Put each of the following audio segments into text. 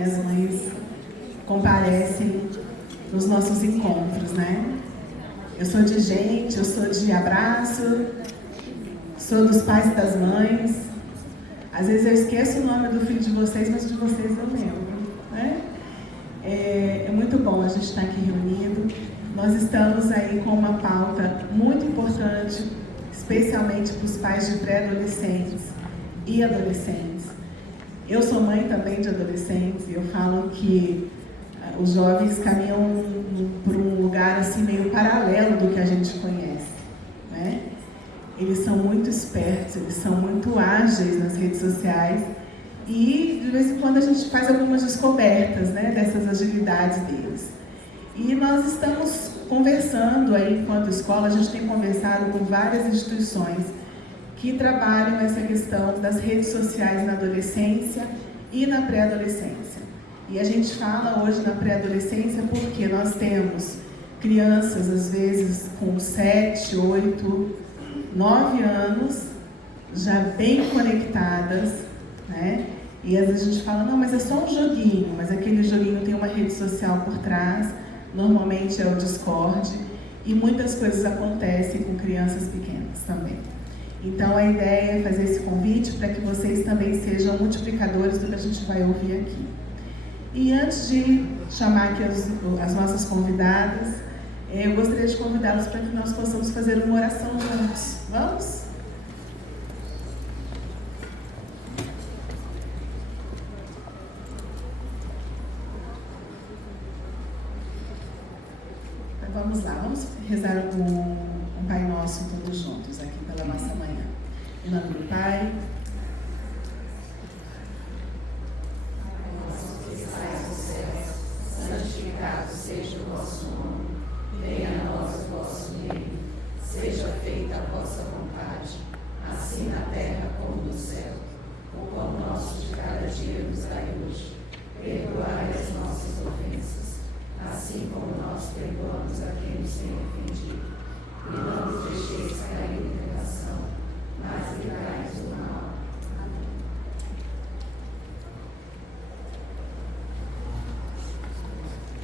e as mães comparecem nos nossos encontros, né? Eu sou de gente, eu sou de abraço, sou dos pais e das mães. Às vezes eu esqueço o nome do filho de vocês, mas de vocês eu lembro, né? É muito bom a gente estar aqui reunido. Nós estamos aí com uma pauta muito importante, especialmente para os pais de pré-adolescentes e adolescentes. Eu sou mãe também de adolescentes e eu falo que os jovens caminham por um lugar assim meio paralelo do que a gente conhece, né? Eles são muito espertos, eles são muito ágeis nas redes sociais e de vez em quando a gente faz algumas descobertas, né, dessas agilidades deles. E nós estamos conversando aí, enquanto escola, a gente tem conversado com várias instituições que trabalham nessa questão das redes sociais na adolescência e na pré-adolescência. E a gente fala hoje na pré-adolescência porque nós temos crianças, às vezes, com 7, 8, 9 anos, já bem conectadas, né? E às vezes a gente fala, não, mas é só um joguinho, mas aquele joguinho tem uma rede social por trás, normalmente é o Discord, e muitas coisas acontecem com crianças pequenas também. Então a ideia é fazer esse convite para que vocês também sejam multiplicadores do que a gente vai ouvir aqui. E antes de chamar aqui as nossas convidadas, eu gostaria de convidá-los para que nós possamos fazer uma oração juntos. Vamos? Então vamos lá, vamos rezar um Pai Nosso todos juntos aqui pela nossa manhã. Em nome do Pai, santificado seja o vosso nome, venha a nós o vosso reino, seja feita a vossa vontade, assim na terra como no céu. O pão nosso de cada dia nos dai hoje, perdoai as nossas ofensas, assim como nós perdoamos a quem nos tem ofendido. E não nos deixeis cair em tentação, mas livrai-nos do mal.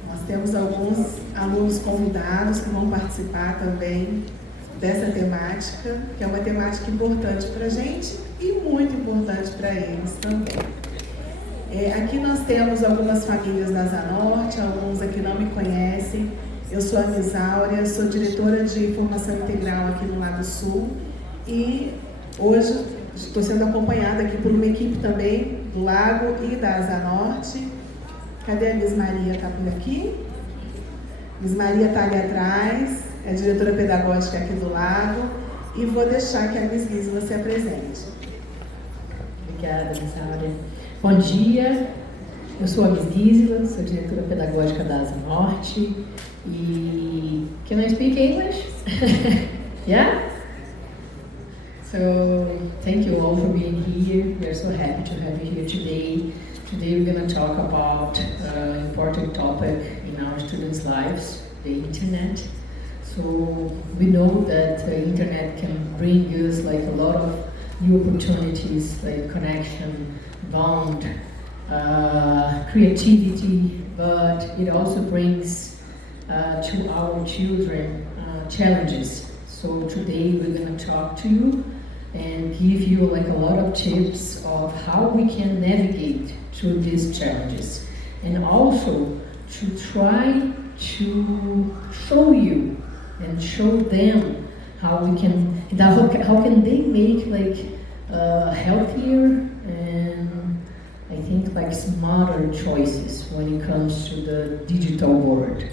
nós temos alguns alunos convidados que vão participar também dessa temática, que é uma temática importante para a gente e muito importante para eles também. Aqui nós temos algumas famílias da Zanorte, alguns aqui não me conhecem. Eu sou a Miss Áurea, sou diretora de formação integral aqui no Lago Sul e hoje estou sendo acompanhada aqui por uma equipe também do Lago e da Zanorte. Cadê a Miss Maria? Está por aqui? Miss Maria está ali atrás, é a diretora pedagógica aqui do Lago e vou deixar que a Miss Lízia se apresente. Obrigada, Miss Áurea. Bom dia, eu sou a Miss Lízia, sou diretora pedagógica da Asa Norte e... Can I speak English? Yeah? So, thank you all for being here. We are so happy to have you here today. Today we're going to talk about an important topic in our students' lives, the internet. So, we know that the internet can bring us like a lot of new opportunities like connection, bond, creativity, but it also brings to our children challenges. So today we're going to talk to you and give you like a lot of tips of how we can navigate through these challenges, and also to try to show you and show them how we can, how can they make like healthier and I think like smarter choices when it comes to the digital world.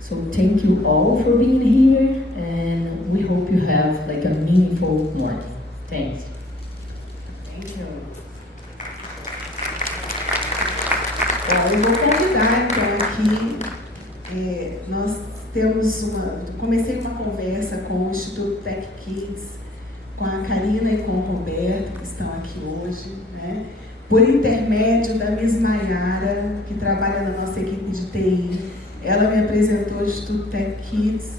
So thank you all for being here and we hope you have like a meaningful morning. Thanks. Thank you. Eu vou convidar então aqui, nós comecei uma conversa com o Instituto Tech Kids, com a Karina e com o Roberto, que estão aqui hoje, né? Por intermédio da Miss Maiara, que trabalha na nossa equipe de TI. Ela me apresentou o Instituto Tech Kids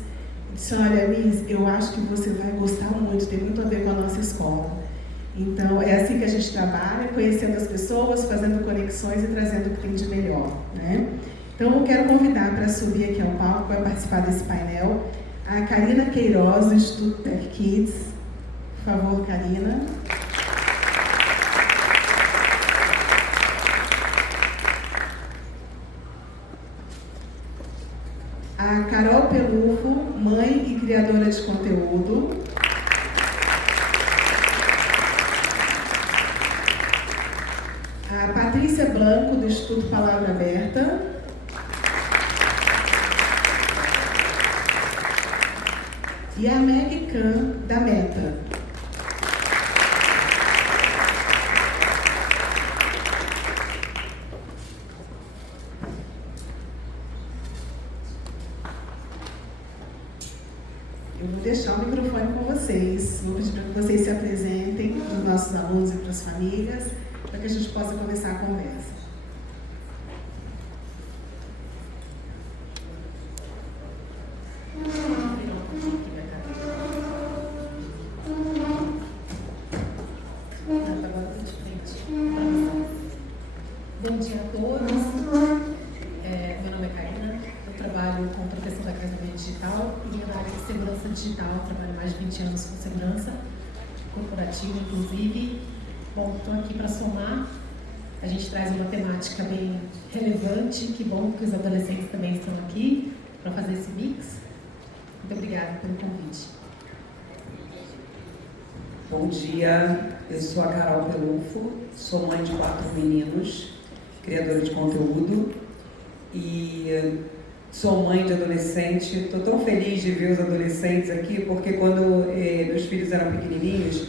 e disse, olha Miss, eu acho que você vai gostar muito, tem muito a ver com a nossa escola. Então, é assim que a gente trabalha, conhecendo as pessoas, fazendo conexões e trazendo o que tem de melhor, né? Então, eu quero convidar para subir aqui ao palco, para participar desse painel, a Karina Queiroz, do Instituto Tech Kids. Por favor, Karina. A Carol Pelufo, mãe e criadora de conteúdo. A Patrícia Blanco, do Instituto Palavra Aberta. E a Meg Khan, da Meta. Eu vou deixar o microfone com vocês. Vou pedir para que vocês se apresentem para os nossos alunos e para as famílias, para que a gente possa começar a conversa. Bom dia a todos. Meu nome é Karina, eu trabalho com proteção da casamento digital e na área de segurança digital, trabalho mais de 20 anos com segurança corporativa, inclusive. Bom, estou aqui para somar. A gente traz uma temática bem relevante, que bom que os adolescentes também estão aqui para fazer esse mix. Muito obrigada pelo convite. Bom dia, eu sou a Carol Pelufo, sou mãe de 4 meninos, criadora de conteúdo e sou mãe de adolescente. Estou tão feliz de ver os adolescentes aqui, porque quando meus filhos eram pequenininhos,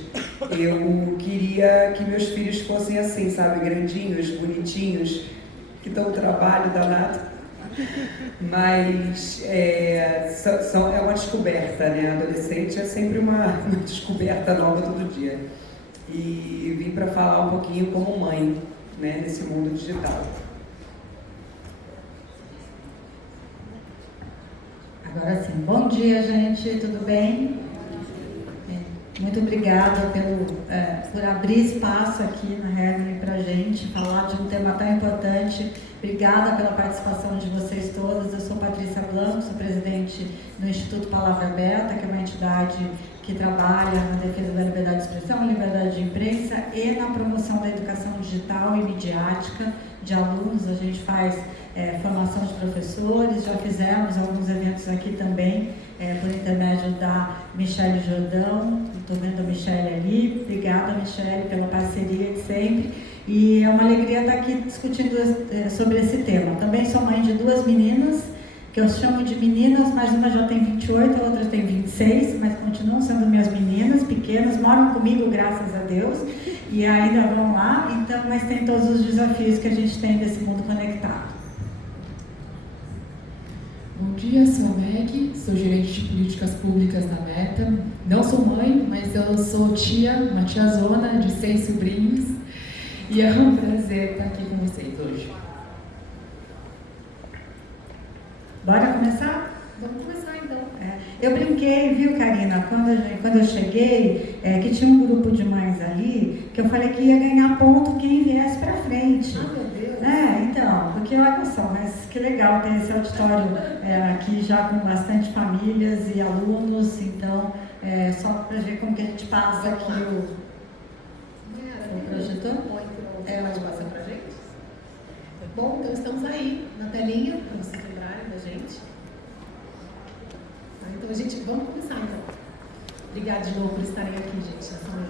eu queria que meus filhos fossem assim, sabe, grandinhos, bonitinhos, que dão um trabalho danado. Mas é uma descoberta, né? Adolescente é sempre uma descoberta nova todo dia. E vim para falar um pouquinho como mãe, né, nesse mundo digital. Agora sim, bom dia, gente, tudo bem? Muito obrigada por abrir espaço aqui na Harmony para a gente falar de um tema tão importante. Obrigada pela participação de vocês todos. Eu sou Patrícia Blanco, sou presidente do Instituto Palavra Aberta, que é uma entidade que trabalha na defesa da liberdade de expressão, liberdade de imprensa e na promoção da educação digital e midiática de alunos. A gente faz formação de professores, já fizemos alguns eventos aqui também, por intermédio da Michele Jordão. Estou vendo a Michele ali. Obrigada, Michele, pela parceria de sempre. E é uma alegria estar aqui discutindo sobre esse tema. Também sou mãe de 2 meninas, que eu chamo de meninas, mas uma já tem 28, a outra tem 26, mas continuam sendo minhas meninas pequenas, moram comigo, graças a Deus, e ainda vão lá, então, mas tem todos os desafios que a gente tem desse mundo conectado. Bom dia, sou a Meg, sou gerente de políticas públicas da Meta. Não sou mãe, mas eu sou tia, uma tiazona de 6 sobrinhos. E é um prazer estar aqui com vocês hoje. Bora começar? Vamos começar então. Eu brinquei, viu, Karina, quando eu cheguei, que tinha um grupo de mães ali, que eu falei que ia ganhar ponto quem viesse pra frente. Ah, meu Deus! Então, porque olha só, mas que legal ter esse auditório aqui já com bastante famílias e alunos, então, só pra ver como que a gente passa aqui o projetor. Pode passar pra gente? Bom, então estamos aí na telinha, para vocês lembrarem da gente. Então vamos começar então. Obrigada de novo por estarem aqui, gente, nessa manhã.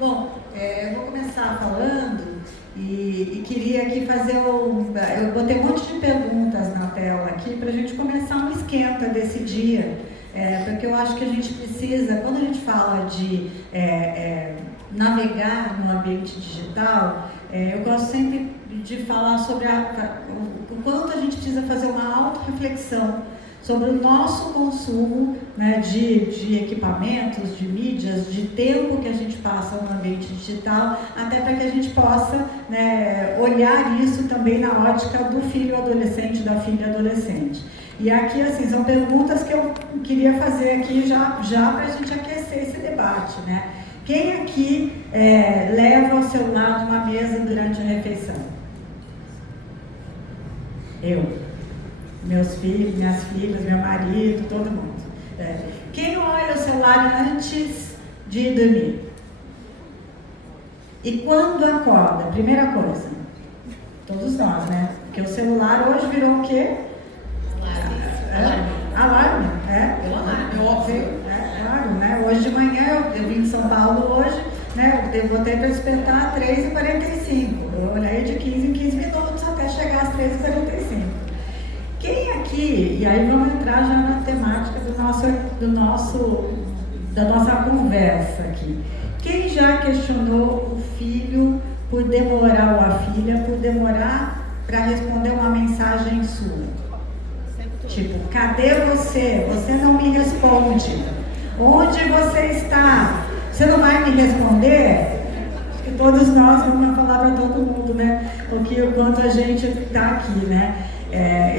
Bom, eu vou começar falando e queria aqui fazer eu botei um monte de perguntas na tela aqui para a gente começar um esquenta desse dia, porque eu acho que a gente precisa, quando a gente fala de navegar no ambiente digital, eu gosto sempre de falar sobre o quanto a gente precisa fazer uma autorreflexão sobre o nosso consumo, né, de equipamentos, de mídias, de tempo que a gente passa no ambiente digital, até para que a gente possa, né, olhar isso também na ótica do filho adolescente, da filha adolescente. E aqui, assim, são perguntas que eu queria fazer aqui já para a gente aquecer esse debate, né? Quem aqui leva o celular numa mesa durante a refeição? Eu, meus filhos, minhas filhas, meu marido, todo mundo. Quem olha o celular antes de dormir? E quando acorda? Primeira coisa, todos nós, né? Porque o celular hoje virou o quê? Alarme, É óbvio. Claro, né? Hoje de manhã, eu vim de São Paulo hoje, né? Eu botei para despertar às 3h45. Eu olhei de 15 em 15 minutos até chegar às 3h45. Quem aqui, e aí vamos entrar já na temática da nossa conversa aqui. Quem já questionou o filho por demorar, ou a filha, por demorar para responder uma mensagem sua? Tipo, cadê você? Você não me responde. Onde você está? Você não vai me responder? Acho que todos nós vamos falar para todo mundo, né? O quanto a gente está aqui, né?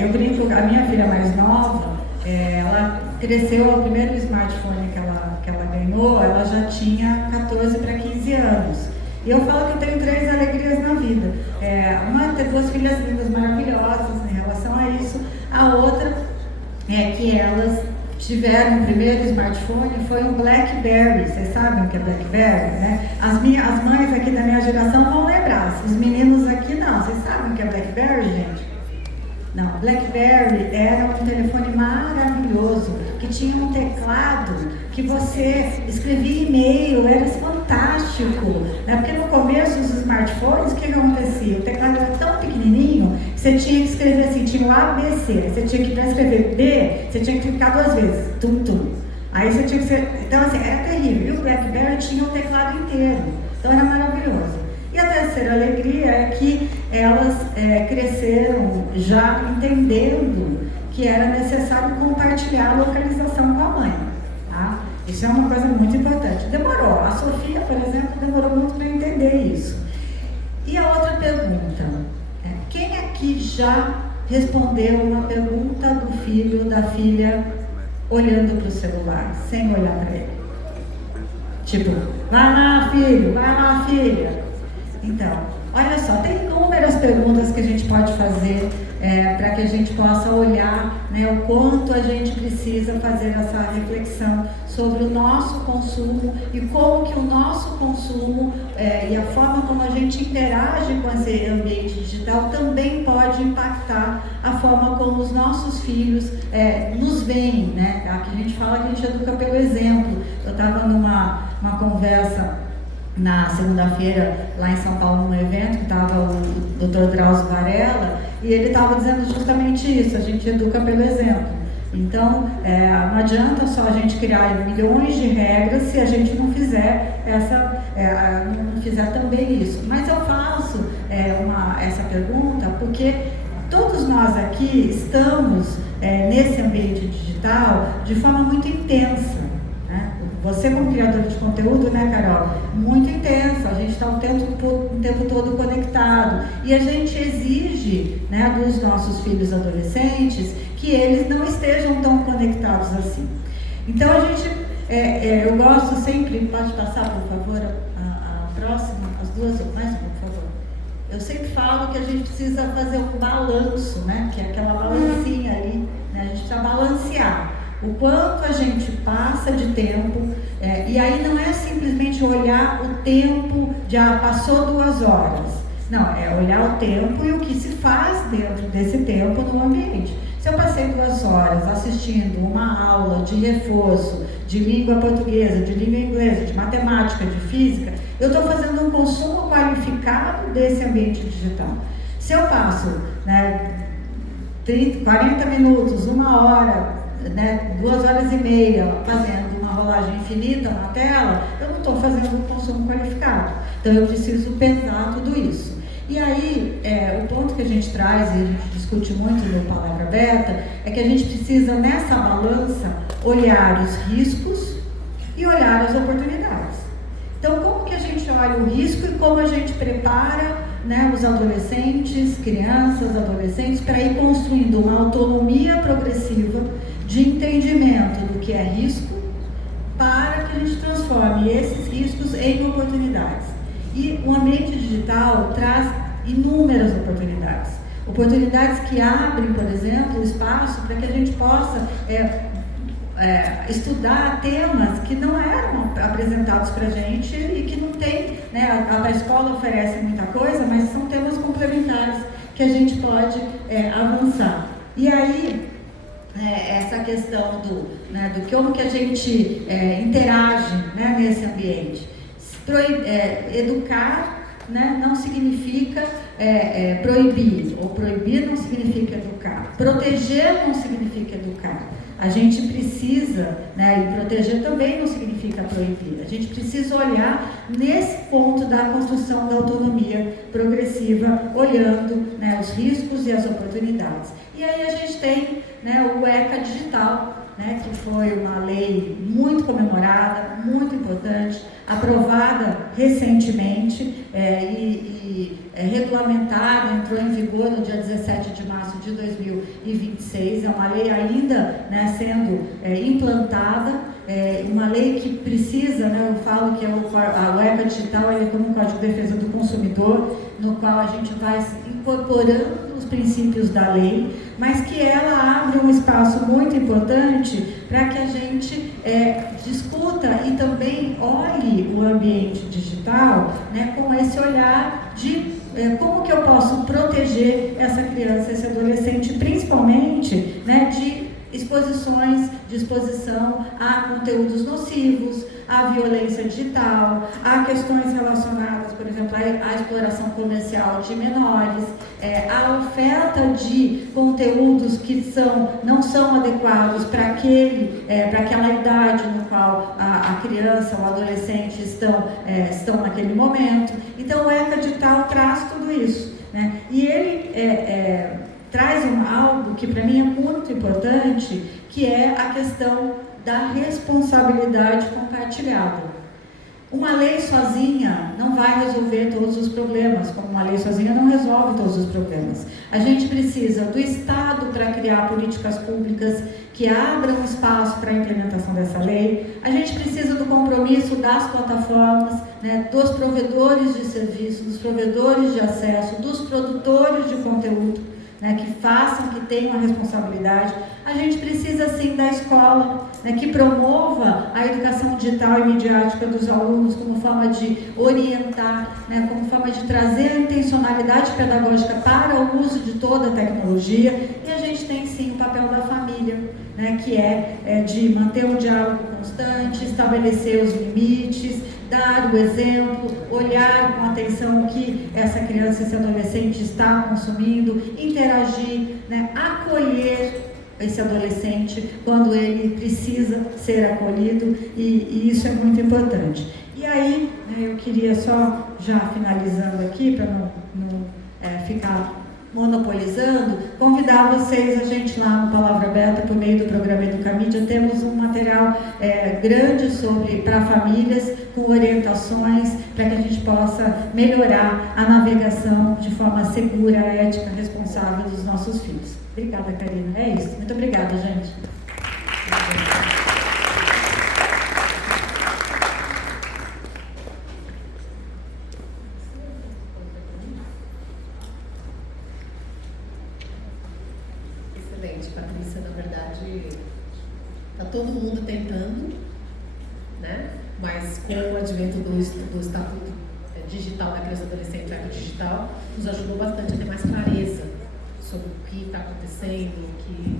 Eu brinco, a minha filha mais nova, ela cresceu, o primeiro smartphone que ela ganhou, ela já tinha 14 para 15 anos. E eu falo que eu tenho 3 alegrias na vida. Uma, ter 2 filhas lindas, maravilhosas em relação a isso. A outra é que elas tiveram o primeiro smartphone, foi um BlackBerry. Vocês sabem o que é BlackBerry, né? As mães aqui da minha geração vão lembrar, os meninos aqui não. Vocês sabem o que é BlackBerry, gente? Não, BlackBerry era um telefone maravilhoso, que tinha um teclado que você escrevia e-mail, era fantástico, né? Porque no começo dos smartphones, o que acontecia? O teclado era tão pequenininho que você tinha que escrever assim, tinha o A, B, C, você tinha que, para escrever B, você tinha que clicar 2 vezes, tum. Aí você tinha que ser, então assim, era terrível, e o BlackBerry tinha o teclado inteiro, então era maravilhoso. E a terceira alegria é que elas cresceram já entendendo que era necessário compartilhar a localização com a mãe. Tá? Isso é uma coisa muito importante. Demorou. A Sofia, por exemplo, demorou muito para entender isso. E a outra pergunta. Quem aqui já respondeu uma pergunta do filho ou da filha olhando para o celular, sem olhar para ele? Tipo, vai lá, filho, vai lá, filha. Então, olha só, tem inúmeras perguntas que a gente pode fazer para que a gente possa olhar, né, o quanto a gente precisa fazer essa reflexão sobre o nosso consumo e como que o nosso consumo e a forma como a gente interage com esse ambiente digital também pode impactar a forma como os nossos filhos nos veem, né? Aqui a gente fala que a gente educa pelo exemplo. Eu estava numa conversa na segunda-feira, lá em São Paulo, num evento que estava o Dr. Drauzio Varela, e ele estava dizendo justamente isso, a gente educa pelo exemplo. Então, não adianta só a gente criar milhões de regras se a gente não fizer não fizer também isso. Mas eu faço essa pergunta porque todos nós aqui estamos nesse ambiente digital de forma muito intensa. Você como criador de conteúdo, né, Carol? Muito intenso, a gente está o tempo todo conectado e a gente exige, né, dos nossos filhos adolescentes que eles não estejam tão conectados assim. Então a gente, eu gosto sempre, pode passar por favor a próxima, as duas, mais por favor. Eu sempre falo que a gente precisa fazer um balanço, né, que é aquela balancinha ali, né, a gente precisa balancear o quanto a gente passa de tempo, e aí não é simplesmente olhar o tempo, já passou 2 horas. Não, é olhar o tempo e o que se faz dentro desse tempo no ambiente. Se eu passei 2 horas assistindo uma aula de reforço de língua portuguesa, de língua inglesa, de matemática, de física, eu estou fazendo um consumo qualificado desse ambiente digital. Se eu passo 40 minutos, 1 hora, 2 horas e meia fazendo uma rolagem infinita na tela, eu não estou fazendo um consumo qualificado. Então eu preciso pesar tudo isso. E aí, o ponto que a gente traz, e a gente discute muito no Palavra Aberta, é que a gente precisa, nessa balança, olhar os riscos e olhar as oportunidades. Então, como que a gente olha o risco e como a gente prepara, né, os adolescentes, crianças, adolescentes, para ir construindo uma autonomia progressiva de entendimento do que é risco, para que a gente transforme esses riscos em oportunidades. E o ambiente digital traz inúmeras oportunidades. Oportunidades que abrem, por exemplo, o espaço para que a gente possa estudar temas que não eram apresentados para a gente e que não tem, né, a escola oferece muita coisa, mas são temas complementares que a gente pode avançar. E aí, essa questão do como que a gente interage, né, nesse ambiente. Educar, né, não significa proibir, ou proibir não significa educar. Proteger não significa educar. A gente precisa, né, e proteger também não significa proibir. A gente precisa olhar nesse ponto da construção da autonomia progressiva, olhando, né, os riscos e as oportunidades. E aí a gente tem, né, o ECA Digital, né, que foi uma lei muito comemorada, muito importante, aprovada recentemente e regulamentada, entrou em vigor no dia 17 de março de 2026. É uma lei ainda, né, sendo implantada, uma lei que precisa, né, eu falo que a ECA Digital é como um Código de Defesa do Consumidor, no qual a gente vai incorporando os princípios da lei, mas que ela abre um espaço muito importante para que a gente discuta e também olhe o ambiente digital, né, com esse olhar de como que eu posso proteger essa criança, esse adolescente, principalmente, né, de exposição a conteúdos nocivos, à violência digital, a questões relacionadas, por exemplo, à exploração comercial de menores, à oferta de conteúdos que não são adequados para aquela idade no qual a criança ou o adolescente estão naquele momento. Então, o ECA Digital traz tudo isso, né? E ele traz algo que para mim é muito importante, que é a questão da responsabilidade compartilhada. Uma lei sozinha não vai resolver todos os problemas, como uma lei sozinha não resolve todos os problemas. A gente precisa do Estado para criar políticas públicas que abram espaço para a implementação dessa lei. A gente precisa do compromisso das plataformas, né, dos provedores de serviço, dos provedores de acesso, dos produtores de conteúdo, né, que façam, que tenham a responsabilidade. A gente precisa, sim, da escola, né, que promova a educação digital e midiática dos alunos como forma de orientar, né, como forma de trazer a intencionalidade pedagógica para o uso de toda a tecnologia. E a gente tem, sim, o papel da família, né, que é de manter um diálogo constante, estabelecer os limites, dar o exemplo, olhar com atenção o que essa criança, esse adolescente está consumindo, interagir, né, acolher esse adolescente quando ele precisa ser acolhido, e isso é muito importante. E aí, né, eu queria só, já finalizando aqui, para não ficar monopolizando, convidar vocês, a gente lá no Palavra Aberta, por meio do programa Educamídia, temos um material grande para famílias, com orientações, para que a gente possa melhorar a navegação de forma segura, ética, responsável dos nossos filhos. Obrigada, Karina. É isso. Muito obrigada, gente. Excelente, Patrícia. Na verdade, está todo mundo tentando, né? Mas com o advento do Estatuto Digital da Criança e Adolescente, o ECA Digital, nos ajudou bastante a ter mais clareza sobre o que está acontecendo,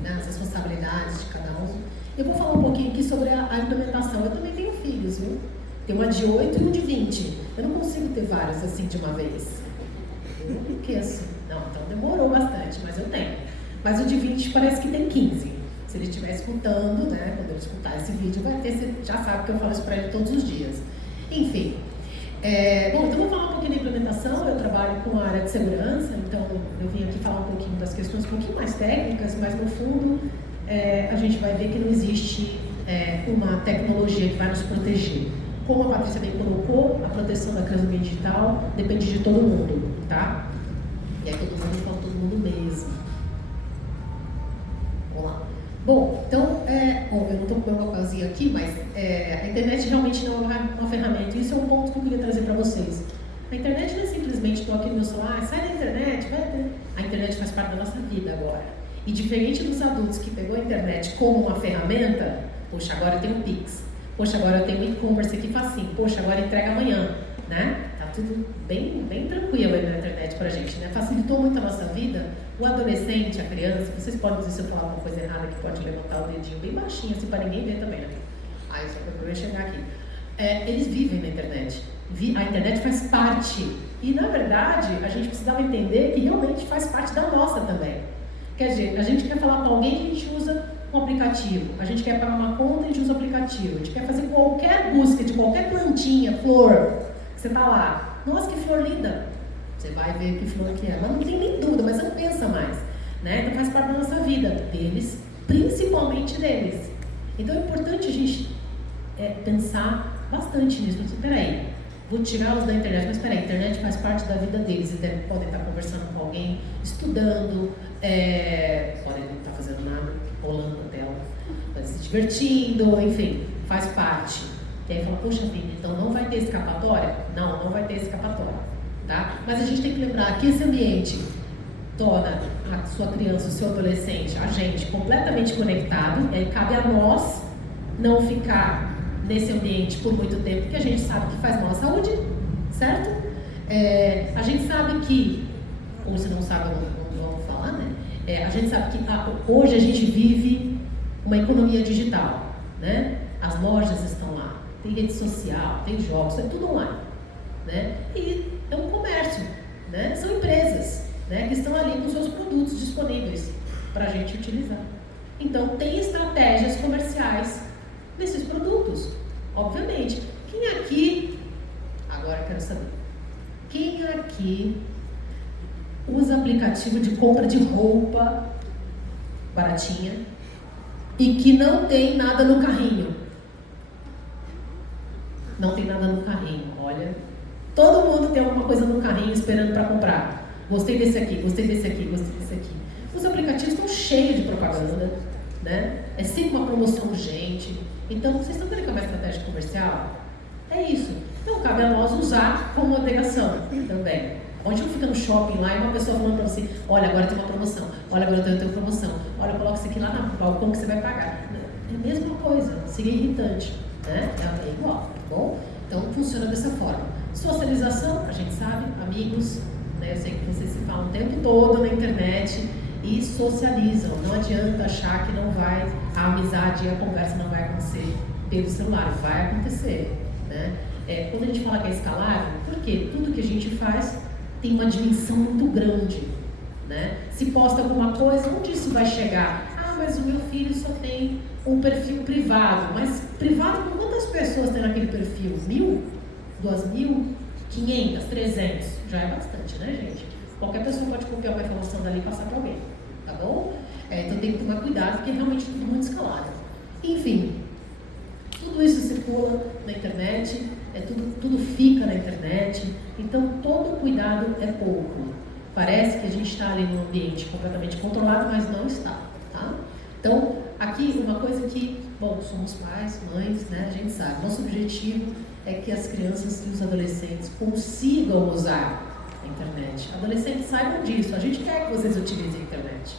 né, as responsabilidades de cada um. Eu vou falar um pouquinho aqui sobre a implementação. Eu também tenho filhos, viu? Tenho uma de 8 e um de 20. Eu não consigo ter vários assim de uma vez. Eu não enlouqueço. Não, então demorou bastante, mas eu tenho. Mas o de 20 parece que tem 15. Se ele estiver escutando, né, quando ele escutar esse vídeo, você já sabe que eu falo isso para ele todos os dias. Enfim. Bom, então vou falar um pouquinho da implementação. Eu trabalho com a área de segurança, então eu vim aqui falar um pouquinho das questões um pouquinho mais técnicas, mas no fundo a gente vai ver que não existe uma tecnologia que vai nos proteger. Como a Patrícia bem colocou, a proteção da criança no meio digital depende de todo mundo, tá? E aí todo mundo fala todo mundo mesmo. Vamos lá. Bom, então, eu não estou com o meu sozinho aqui, mas a internet realmente não é uma ferramenta. Isso é um ponto que eu queria trazer para vocês. A internet não é simplesmente estou aqui no meu celular, sai da internet, vai. A internet faz parte da nossa vida agora. E diferente dos adultos que pegou a internet como uma ferramenta, poxa, agora eu tenho o Pix, poxa, agora eu tenho o e-commerce aqui facinho, poxa, agora entrega amanhã, né? Tá tudo bem tranquilo aí na internet pra gente, né? Facilitou muito a nossa vida. O adolescente, a criança, vocês podem dizer se eu falar alguma coisa errada que pode levantar o dedinho bem baixinho, assim, para ninguém ver também, né? Aí só que eu ia chegar aqui. Eles vivem na internet. A internet faz parte. E, na verdade, a gente precisava entender que realmente faz parte da nossa também. Quer dizer, a gente quer falar com alguém, a gente usa um aplicativo. A gente quer pagar uma conta, a gente usa um aplicativo. A gente quer fazer qualquer busca de qualquer plantinha, flor, você tá lá. Nossa, que flor linda! Você vai ver que flor que é. Mas não tem nem dúvida, mas você não pensa mais. Né? Então faz parte da nossa vida, deles, principalmente deles. Então é importante a gente pensar bastante nisso. Peraí, vou tirá-los da internet, mas peraí, a internet faz parte da vida deles. Eles podem estar conversando com alguém, estudando, podem não estar fazendo nada, rolando na tela, mas se divertindo, enfim, faz parte. E aí fala, poxa vida, então não vai ter escapatória? Não vai ter escapatória. Tá? Mas a gente tem que lembrar que esse ambiente torna a sua criança, o seu adolescente, a gente completamente conectado, e aí cabe a nós não ficar nesse ambiente por muito tempo, porque a gente sabe que faz mal à saúde, certo? A gente sabe que, ou se não sabe, não vamos falar, né? A gente sabe que hoje a gente vive uma economia digital, né? As lojas estão lá, tem rede social, tem jogos, é tudo online, né? E é um comércio, né? São empresas, né, que estão ali com seus produtos disponíveis para a gente utilizar. Então, tem estratégias comerciais nesses produtos, obviamente. Quem aqui, agora eu quero saber, quem aqui usa aplicativo de compra de roupa baratinha e que não tem nada no carrinho? Não tem nada no carrinho, olha. Todo mundo tem alguma coisa no carrinho esperando para comprar. Gostei desse aqui, gostei desse aqui, gostei desse aqui. Os aplicativos estão cheios de propaganda, né? É sempre uma promoção urgente. Então, vocês estão vendo que é uma estratégia comercial? É isso. Então, cabe a nós usar como obrigação também. Onde não fica no shopping lá e uma pessoa falando para você, olha, agora tem uma promoção, olha, agora tem uma promoção, olha, coloca isso aqui lá no balcão que você vai pagar. É a mesma coisa, seria irritante, né? É igual, tá bom? Então, funciona dessa forma. Socialização, a gente sabe, amigos, né? Eu sei que vocês se falam o tempo todo na internet e socializam. Não adianta achar que não vai, a amizade e a conversa não vai acontecer pelo celular, vai acontecer, né? Quando a gente fala que é escalável, porque tudo que a gente faz tem uma dimensão muito grande, né? Se posta alguma coisa, onde isso vai chegar? Ah, mas o meu filho só tem um perfil privado. Mas privado, quantas pessoas tem naquele perfil? 1.000? 2.000? 500? 300? Já é bastante, né, gente? Qualquer pessoa pode copiar uma informação dali e passar para alguém, tá bom? Então tem que tomar cuidado, porque é realmente tudo muito escalável. Enfim, tudo isso circula na internet, tudo fica na internet, então todo cuidado é pouco. Parece que a gente está ali num ambiente completamente controlado, mas não está, tá? Então, aqui uma coisa que, bom, somos pais, mães, né, a gente sabe, nosso objetivo é que as crianças e os adolescentes consigam usar a internet. Adolescentes, saibam disso, a gente quer que vocês utilizem a internet.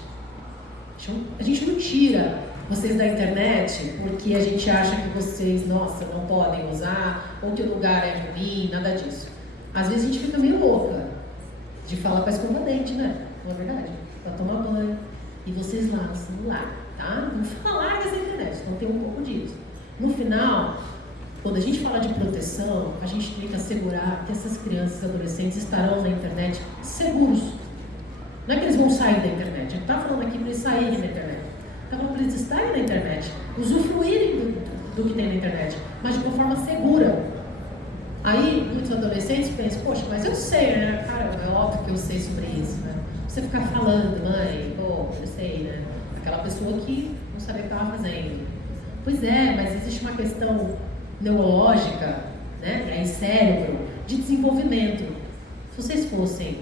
A gente não tira vocês da internet porque a gente acha que vocês, nossa, não podem usar, ou que o lugar é ruim, nada disso. Às vezes a gente fica meio louca de falar para escovar dente, né? Não é verdade? Para tomar banho. E vocês lá no celular, tá? Não fica larga essa internet, então tem um pouco disso. No final, quando a gente fala de proteção, a gente tem que assegurar que essas crianças e adolescentes estarão na internet seguros. Não é que eles vão sair da internet, a gente está falando aqui para eles saírem da internet. Está falando para eles estarem na internet, usufruírem do que tem na internet, mas de uma forma segura. Aí, muitos adolescentes pensam, poxa, mas eu sei, né? Cara, é óbvio que eu sei sobre isso, né? Você ficar falando, mãe, pô, eu sei, né? Aquela pessoa que não sabia o que estava fazendo. Pois é, mas existe uma questão neurológica, né? E aí cérebro, de desenvolvimento. Se vocês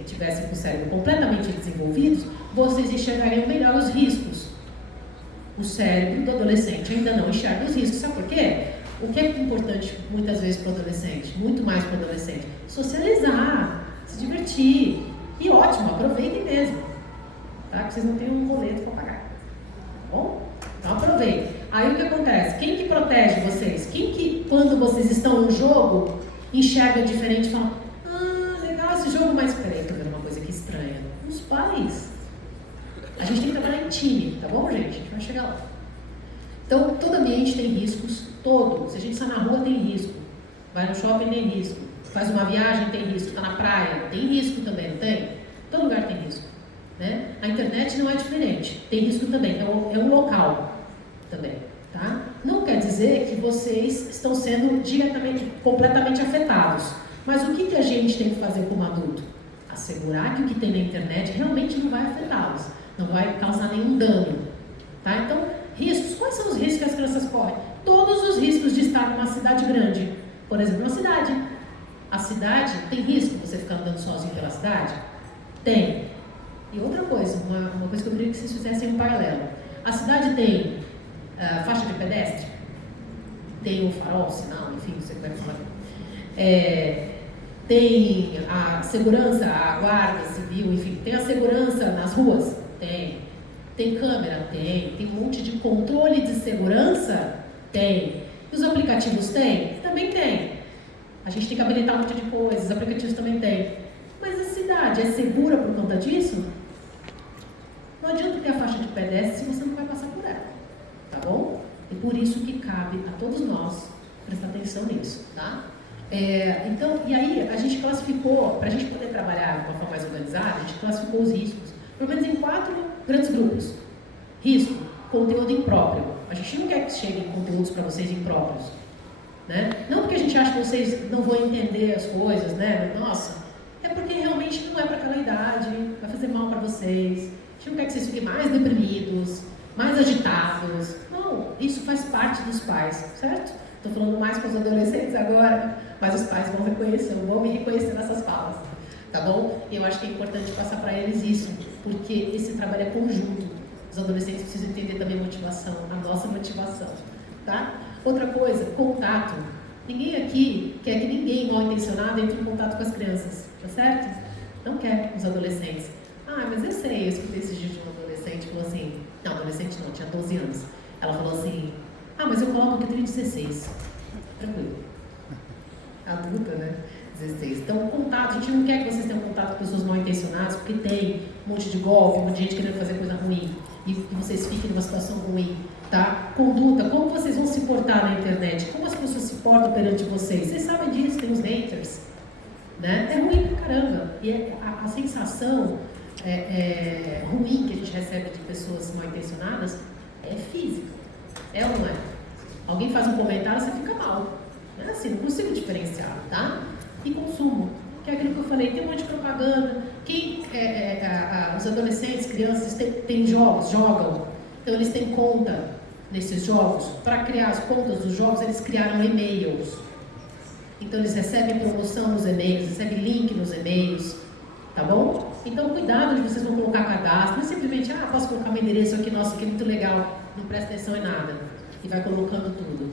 tivessem com o cérebro completamente desenvolvidos, vocês enxergariam melhor os riscos. O cérebro do adolescente ainda não enxerga os riscos. Sabe por quê? O que é importante muitas vezes para o adolescente? Muito mais para o adolescente. Socializar, se divertir. E ótimo, aproveitem mesmo. Tá? Que vocês não têm um boleto para pagar. Tá bom? Então aproveitem. Aí o que acontece? Quem que protege vocês? Quem que, quando vocês estão no jogo, enxerga diferente e fala: ah, legal esse jogo, mas peraí, tô vendo uma coisa aqui estranha. Os pais. A gente tem que trabalhar em time, tá bom, gente? A gente vai chegar lá. Então, todo ambiente tem riscos, todo. Se a gente está na rua, tem risco. Vai no shopping, tem risco. Faz uma viagem, tem risco. Está na praia, tem risco também, não tem? Todo lugar tem risco. Né? A internet não é diferente. Tem risco também, é um local também. Tá? Não quer dizer que vocês estão sendo diretamente, completamente afetados. Mas o que a gente tem que fazer como adulto? Assegurar que o que tem na internet realmente não vai afetá-los. Não vai causar nenhum dano. Tá? Então, riscos. Quais são os riscos que as crianças correm? Todos os riscos de estar numa cidade grande. Por exemplo, uma cidade. A cidade tem risco você ficar andando sozinho pela cidade? Tem. E outra coisa, uma coisa que eu queria que vocês fizessem um paralelo. A cidade tem faixa de pedestre? Tem o farol, sinal, enfim, não sei como é que fala. Tem a segurança, a guarda civil, enfim, tem a segurança nas ruas? Tem. Tem câmera? Tem. Tem um monte de controle de segurança? Tem. E os aplicativos tem? Também tem. A gente tem que habilitar um monte de coisas, os aplicativos também tem. Mas a cidade é segura por conta disso? Não adianta ter a faixa de pedestre se você não vai passar por ela. Tá bom? E por isso que cabe a todos nós prestar atenção nisso, tá? Então, e aí a gente classificou, para a gente poder trabalhar de uma forma mais organizada, a gente classificou os riscos, pelo menos em 4 grandes grupos. Risco, conteúdo impróprio. A gente não quer que cheguem conteúdos para vocês impróprios. Né? Não porque a gente acha que vocês não vão entender as coisas, né? Nossa, é porque realmente não é para aquela idade, vai fazer mal para vocês. A gente não quer que vocês fiquem mais deprimidos, mais agitados. Não, isso faz parte dos pais, certo? Estou falando mais com os adolescentes agora, mas os pais vão me reconhecer nessas falas, tá bom? E eu acho que é importante passar para eles isso, porque esse trabalho é conjunto. Os adolescentes precisam entender também a motivação, a nossa motivação, tá? Outra coisa, contato. Ninguém aqui quer que ninguém mal intencionado entre em contato com as crianças, tá certo? Não quer os adolescentes. Ah, mas eu sei, eu escutei esses dias de uma adolescente, falou assim, não, adolescente não, tinha 12 anos. Ela falou assim, ah, mas eu coloco que eu tenho 16. Tranquilo. Adulta, né? 16. Então, contato, a gente não quer que vocês tenham contato com pessoas mal intencionadas, porque tem um monte de golpe, um monte de gente querendo fazer coisa ruim, e vocês fiquem numa situação ruim, tá? Conduta, como vocês vão se portar na internet? Como as pessoas se portam perante vocês? Vocês sabem disso, tem os haters, né? É ruim pra caramba. E a sensação ruim que a gente recebe de pessoas mal intencionadas é física. É ou não é? Alguém faz um comentário, você fica mal. É assim, não consigo diferenciar, tá? E consumo, que é aquilo que eu falei, tem um monte de propaganda. Os adolescentes, crianças, têm jogos, jogam. Então eles têm conta nesses jogos. Para criar as contas dos jogos, eles criaram e-mails. Então eles recebem promoção nos e-mails, recebem link nos e-mails, tá bom? Então cuidado onde vocês vão colocar cadastro. Não é simplesmente, posso colocar meu endereço aqui, nossa, que é muito legal. Não presta atenção em nada. E vai colocando tudo.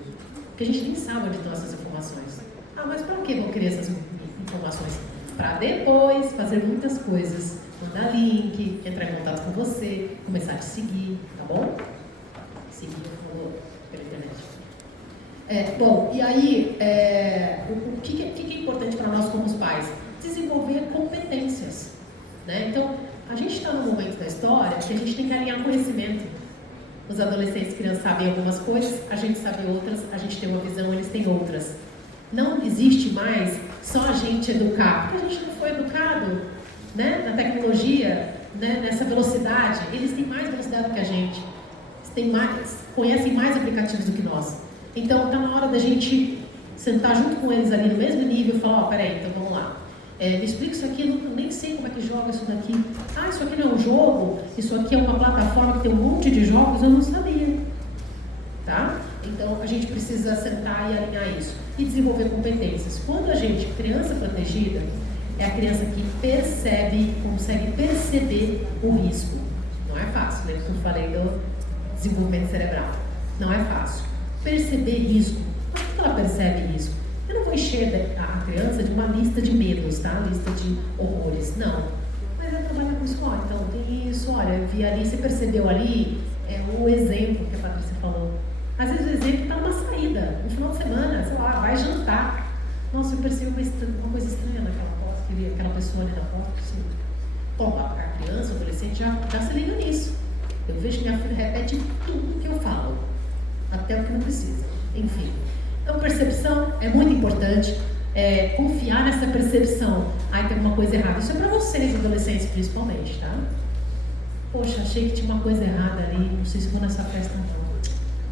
Porque a gente nem sabe onde estão essas informações. Mas para que vão querer essas informações? Para depois fazer muitas coisas. Mandar link, entrar em contato com você, começar a te seguir, tá bom? Seguir pela internet. Bom, e aí, o que é importante para nós como os pais? Desenvolver competências. Né? Então, a gente está num momento da história que a gente tem que alinhar conhecimento. Os adolescentes e crianças sabem algumas coisas, a gente sabe outras, a gente tem uma visão, eles têm outras. Não existe mais só a gente educar, porque a gente não foi educado, né, na tecnologia, né, nessa velocidade. Eles têm mais velocidade do que a gente, conhecem mais aplicativos do que nós. Então, está na hora da gente sentar junto com eles ali no mesmo nível e falar, peraí, então vamos lá. Me explica isso aqui, eu nem sei como é que joga isso daqui. Isso aqui não é um jogo, isso aqui é uma plataforma que tem um monte de jogos, eu não sabia. Tá? Então, a gente precisa sentar e alinhar isso. E desenvolver competências. Quando a gente, criança protegida, é a criança que consegue perceber o risco. Não é fácil, lembra que eu falei do desenvolvimento cerebral. Não é fácil. Perceber risco. Mas por que ela percebe risco? Eu não vou encher a criança de uma lista de medos, tá? Lista de horrores. Não. Mas ela trabalha com isso. Ó, então tem isso, olha, eu vi ali, você percebeu ali o exemplo que a Patrícia falou. Às vezes o exemplo está numa saída, no final de semana, sei lá, vai jantar. Nossa, eu percebi uma coisa estranha naquela foto, aquela pessoa ali na foto. Assim. Bom, a criança, o adolescente já se liga nisso. Eu vejo que minha filha repete tudo que eu falo, até o que não precisa. Enfim. Então, percepção é muito importante. Confiar nessa percepção. Ai, tem uma coisa errada. Isso é para vocês, adolescentes, principalmente, tá? Poxa, achei que tinha uma coisa errada ali. Não sei se vou nessa festa, não.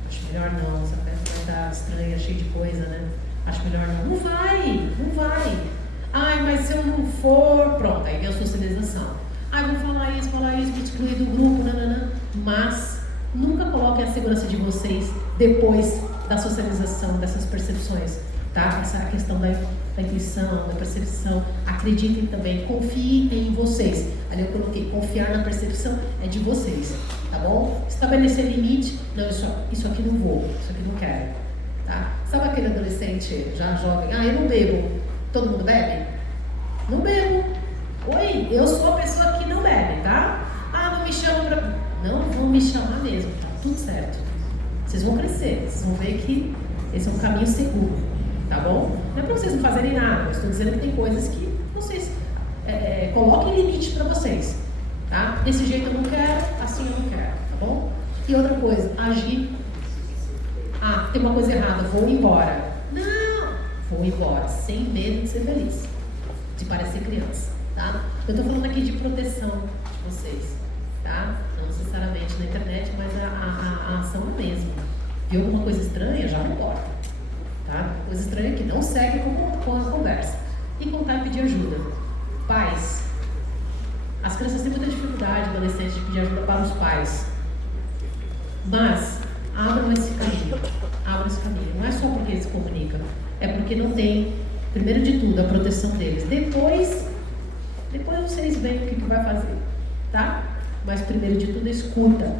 Acho melhor não. Essa festa vai estar estranha, cheia de coisa, né? Acho melhor não. Não vai. Ai, mas se eu não for... Pronto, aí vem a socialização. Ai, vou falar isso, me excluir do grupo, nananã. Mas nunca coloquem a segurança de vocês depois da socialização, dessas percepções, tá? Essa questão da intuição, da percepção. Acreditem também, confiem em vocês. Ali eu coloquei, confiar na percepção é de vocês, tá bom? Estabelecer limite, não, isso aqui não vou, isso aqui não quero, tá? Sabe aquele adolescente já jovem, eu não bebo, todo mundo bebe? Não bebo. Oi, eu sou a pessoa que não bebe, tá? Não me chamam pra... Não vão me chamar mesmo, tá tudo certo. Vocês vão crescer, vocês vão ver que esse é um caminho seguro, tá bom? Não é pra vocês não fazerem nada, eu estou dizendo que tem coisas que vocês coloquem limite pra vocês, tá? Desse jeito eu não quero, assim eu não quero, tá bom? E outra coisa, agir. Tem uma coisa errada, vou embora. Não, vou embora, sem medo de ser feliz, de parecer criança, tá? Eu tô falando aqui de proteção de vocês, tá? Não necessariamente na internet, mas a ação é a mesma. Viu alguma coisa estranha, já reporta, tá? Coisa estranha que não segue com a conversa. E contar e pedir ajuda. Pais. As crianças têm muita dificuldade, adolescentes, de pedir ajuda para os pais. Mas, abram esse caminho. Não é só porque eles se comunicam, é porque não tem, primeiro de tudo, a proteção deles. Depois vocês veem o que vai fazer, tá? Mas primeiro de tudo, escuta,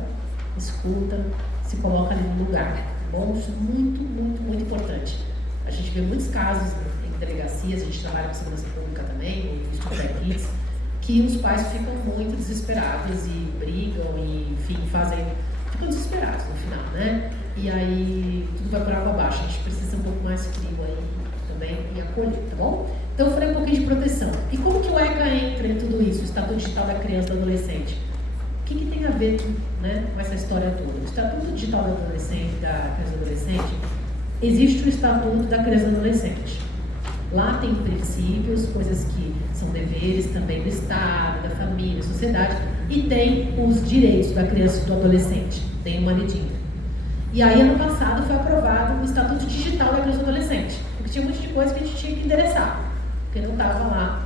se coloca ali no lugar, tá bom? Isso é muito, muito, muito importante. A gente vê muitos casos em delegacias, a gente trabalha com segurança pública também, no Instituto Kids, que os pais ficam muito desesperados e brigam e, enfim, ficam desesperados no final, né? E aí tudo vai por água abaixo, a gente precisa ser um pouco mais frio aí também e acolher, tá bom? Então eu falei um pouquinho de proteção. E como que o ECA entra em tudo isso, o Estatuto Digital da Criança e do Adolescente? O que tem a ver com essa história toda? O Estatuto Digital da Criança e Adolescente, existe o Estatuto da Criança e do Adolescente. Lá tem princípios, coisas que são deveres também do Estado, da família, da sociedade, e tem os direitos da criança e do adolescente, tem uma lidinha. E aí, ano passado, foi aprovado o Estatuto Digital da Criança e do Adolescente, porque tinha um monte de coisa que a gente tinha que endereçar, porque não estava lá,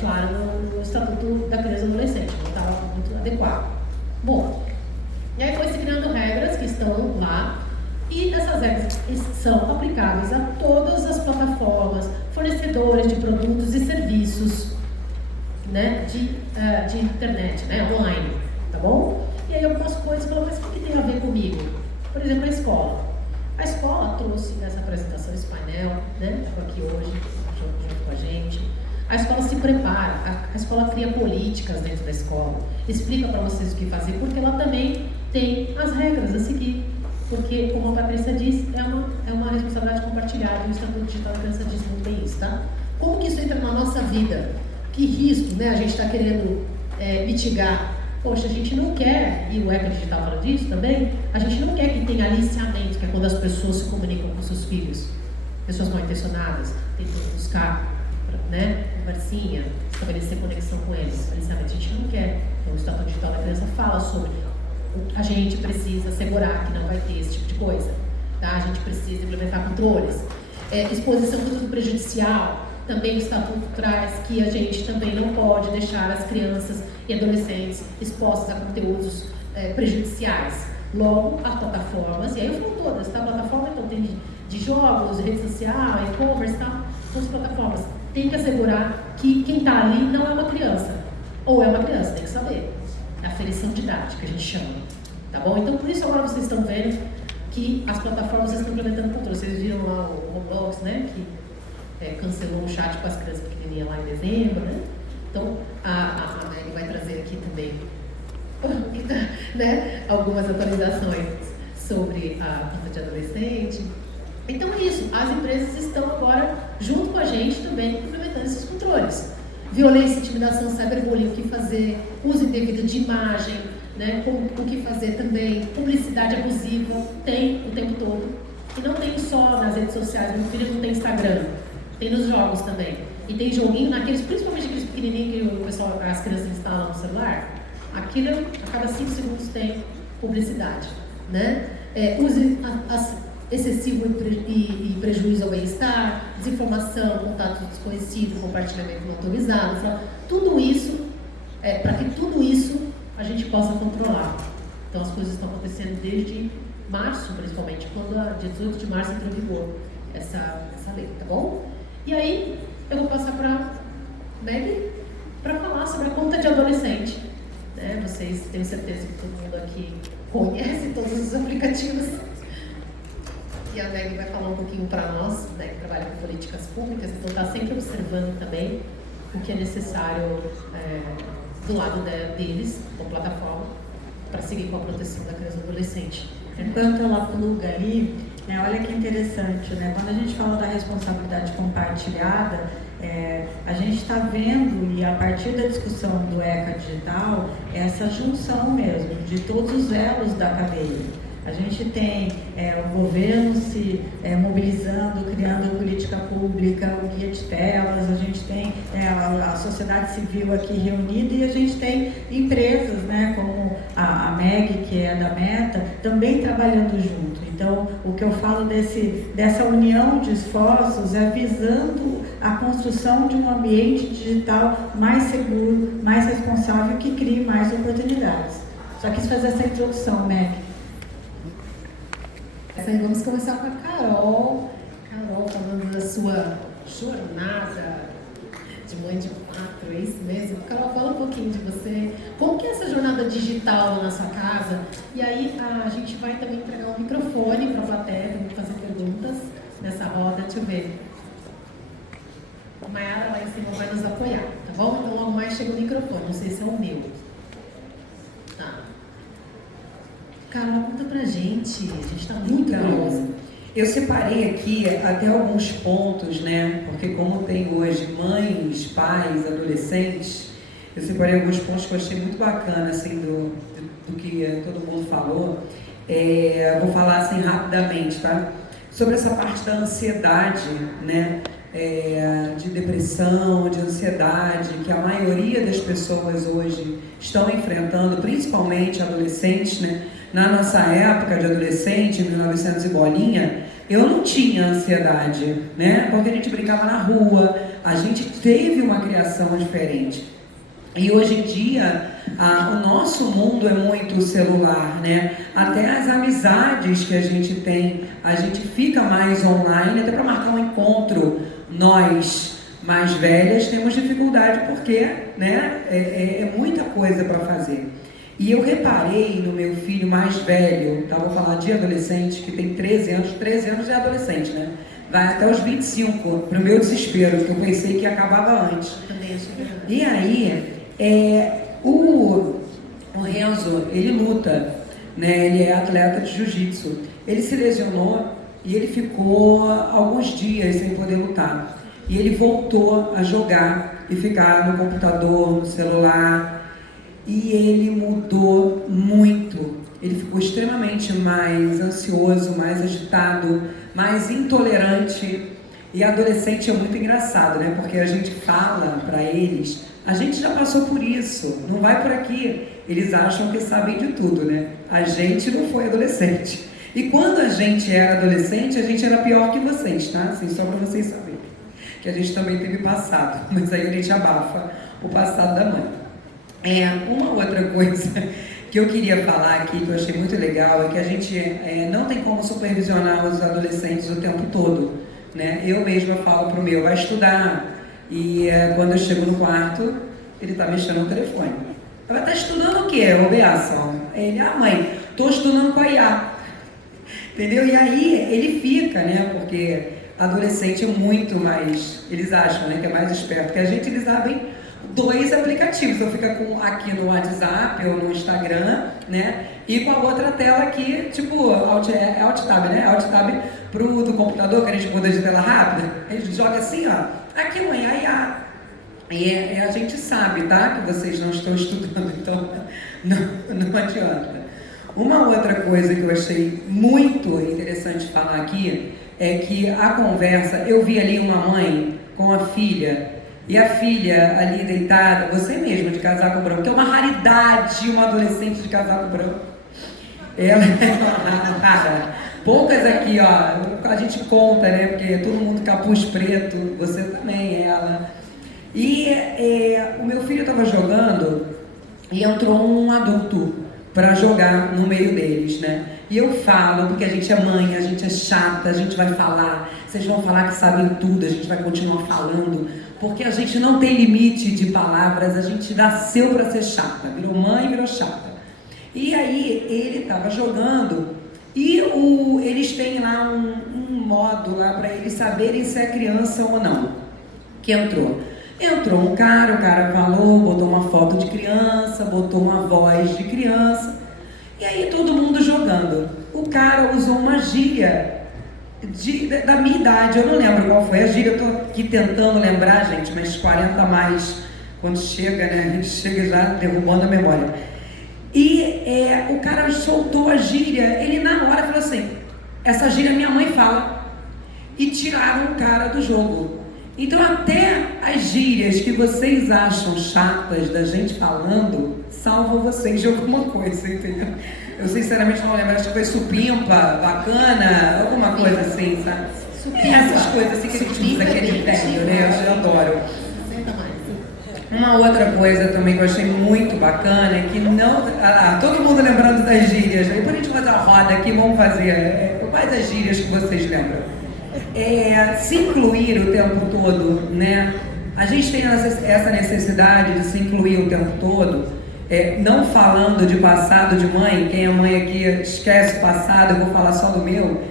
claro, no Estatuto da Criança e do Adolescente, não estava muito adequado. Bom, e aí foi se criando regras que estão lá, e essas regras são aplicáveis a todas as plataformas, fornecedores de produtos e serviços, né, de internet, né, online, tá bom? E aí algumas coisas falam, mas o que tem a ver comigo? Por exemplo, a escola. A escola trouxe nessa apresentação esse painel, né, estou aqui hoje, junto com a gente. A escola se prepara, a escola cria políticas dentro da escola, explica para vocês o que fazer, porque ela também tem as regras a seguir. Porque, como a Patrícia disse, é uma responsabilidade compartilhada, e o Estatuto Digital da Criança diz muito bem isso, tá? Como que isso entra na nossa vida? Que risco, né, a gente está querendo mitigar? Poxa, a gente não quer, e o ECA Digital fala disso também, a gente não quer que tenha aliciamento, que é quando as pessoas se comunicam com seus filhos, pessoas mal intencionadas, tentam buscar, né, conversinha, estabelecer conexão com eles. Aliciamento a gente não quer. Então, o Estatuto Digital da Criança fala sobre a gente precisa assegurar que não vai ter esse tipo de coisa, tá? A gente precisa implementar controles. Exposição produto prejudicial, também o Estatuto traz que a gente também não pode deixar as crianças e adolescentes expostas a conteúdos prejudiciais. Logo, as plataformas, e aí eu falo todas, tá? A plataforma então tem de jogos, rede social, e-commerce, tá? Todas as plataformas. Tem que assegurar que quem está ali não é uma criança. Ou é uma criança, tem que saber. É aferição de idade, que a gente chama, tá bom? Então, por isso agora vocês estão vendo que as plataformas estão implementando controle. Vocês viram lá o Roblox, né, que cancelou o chat com as crianças pequenininhas lá em dezembro, né? Então, a Meg vai trazer aqui também né, algumas atualizações sobre a conta de adolescente. Então é isso, as empresas estão agora, junto com a gente também, implementando esses controles. Violência, intimidação, cyberbullying, o que fazer, uso indevido de imagem, né, o que fazer também, publicidade abusiva, tem o tempo todo. E não tem só nas redes sociais, meu filho não tem Instagram, tem nos jogos também. E tem joguinho naqueles, principalmente aqueles pequenininhos que o pessoal, as crianças instalam no celular, aquilo a cada 5 segundos tem publicidade, né? Use excessivo e prejuízo ao bem-estar, desinformação, contato desconhecido, compartilhamento não autorizado, tudo isso, para que tudo isso a gente possa controlar. Então as coisas estão acontecendo desde março, principalmente, quando dia 18 de março entrou em vigor essa lei, tá bom? E aí eu vou passar para Meg para falar sobre a conta de adolescente. Né? Vocês têm certeza que todo mundo aqui conhece todos os aplicativos. E a Meg vai falar um pouquinho para nós, né, que trabalha com políticas públicas, então está sempre observando também o que é necessário do lado deles, da plataforma, para seguir com a proteção da criança e do adolescente. Enquanto ela pluga ali, né, olha que interessante, né? Quando a gente fala da responsabilidade compartilhada, a gente está vendo, e a partir da discussão do ECA Digital, essa junção mesmo de todos os elos da cadeia. A gente tem o governo se mobilizando, criando política pública, o guia de telas, a gente tem a sociedade civil aqui reunida e a gente tem empresas, né, como a MEG, que é da Meta, também trabalhando junto. Então, o que eu falo dessa união de esforços é visando a construção de um ambiente digital mais seguro, mais responsável, que crie mais oportunidades. Só quis fazer essa introdução, MEG. Vamos começar com a Carol. Carol falando da sua jornada de mãe de 4, é isso mesmo? Carol, fala um pouquinho de você. Como que é essa jornada digital na sua casa? E aí a gente vai também entregar um microfone para a plateia, vamos fazer perguntas nessa roda. Deixa eu ver. A Mayara lá em cima vai nos apoiar, tá bom? Então logo mais chega o microfone, não sei se é o meu. Tá. Carol, conta pra gente, a gente tá muito curiosa. Eu separei aqui até alguns pontos, né? Porque como tem hoje mães, pais, adolescentes, eu separei alguns pontos que eu achei muito bacana, assim, do que todo mundo falou. Vou falar assim rapidamente, tá? Sobre essa parte da ansiedade, né? De depressão, de ansiedade, que a maioria das pessoas hoje estão enfrentando, principalmente adolescentes, né? Na nossa época de adolescente, em 1900 e bolinha, eu não tinha ansiedade, né? Porque a gente brincava na rua, a gente teve uma criação diferente. E hoje em dia, o nosso mundo é muito celular, né? Até as amizades que a gente tem, a gente fica mais online, até para marcar um encontro. Nós, mais velhas, temos dificuldade porque, né, é muita coisa para fazer. E eu reparei no meu filho mais velho, tá? Vou falar de adolescente, que tem 13 anos é adolescente, né? Vai até os 25, pro meu desespero, porque eu pensei que acabava antes. E aí, o Renzo, ele luta, né? Ele é atleta de jiu-jitsu. Ele se lesionou e ele ficou alguns dias sem poder lutar. E ele voltou a jogar e ficar no computador, no celular. E ele mudou muito. Ele ficou extremamente mais ansioso, mais agitado, mais intolerante. E adolescente é muito engraçado, né? Porque a gente fala para eles, a gente já passou por isso, não vai por aqui. Eles acham que sabem de tudo, né? A gente não foi adolescente. E quando a gente era adolescente, a gente era pior que vocês, tá? Assim, só para vocês saberem. Que a gente também teve passado, mas aí a gente abafa o passado da mãe. Uma outra coisa que eu queria falar aqui, que eu achei muito legal, é que a gente não tem como supervisionar os adolescentes o tempo todo, né? Eu mesma falo pro meu, vai estudar, e quando eu chego no quarto, ele tá mexendo no telefone. Ela tá estudando o quê? Obeação. Ele, mãe, estou estudando com a IA. Entendeu? E aí ele fica, né? Porque adolescente é muito mais, eles acham, né, que é mais esperto que a gente, eles abrem 2 aplicativos. Eu fico aqui no WhatsApp ou no Instagram, né? E com a outra tela aqui, tipo, Alt Tab, né? Alt Tab do computador, que a gente muda de tela rápida. A gente joga assim, ó. Aqui é uma IA. E a gente sabe, tá? Que vocês não estão estudando, então não adianta. Uma outra coisa que eu achei muito interessante falar aqui é que a conversa, eu vi ali uma mãe com a filha, e a filha ali deitada, você mesmo de casaco branco, que é uma raridade uma adolescente de casaco branco. Ela é rara. Poucas aqui, ó, a gente conta, né? Porque todo mundo capuz preto, você também, ela. E o meu filho estava jogando e entrou um adulto para jogar no meio deles, né? E eu falo, porque a gente é mãe, a gente é chata, a gente vai falar, vocês vão falar que sabem tudo, a gente vai continuar falando, porque a gente não tem limite de palavras, a gente nasceu para ser chata, virou mãe, virou chata. E aí ele estava jogando e eles têm lá um modo lá para eles saberem se é criança ou não, que entrou um cara, o cara falou, botou uma foto de criança, botou uma voz de criança, e aí todo mundo jogando. O cara usou uma gíria da minha idade, eu não lembro qual foi a gíria, eu tô aqui tentando lembrar, gente, mas 40 a mais, quando chega, né, a gente chega já derrubando a memória. E o cara soltou a gíria, ele na hora falou assim, essa gíria minha mãe fala, e tiraram o cara do jogo. Então até as gírias que vocês acham chatas da gente falando, salvam vocês de alguma coisa, entendeu? Eu sinceramente não lembro, acho que foi supimpa, bacana, alguma coisa assim, sabe? Essas coisas assim que a gente usa aqui de velho, né? Eu adoro. Uma outra coisa também que eu achei muito bacana é que não... todo mundo lembrando das gírias, depois a gente vai fazer uma roda aqui, vamos fazer quais as gírias que vocês lembram? Se incluir o tempo todo, né? A gente tem essa necessidade de se incluir o tempo todo, não falando de passado de mãe, quem é mãe aqui esquece o passado, eu vou falar só do meu.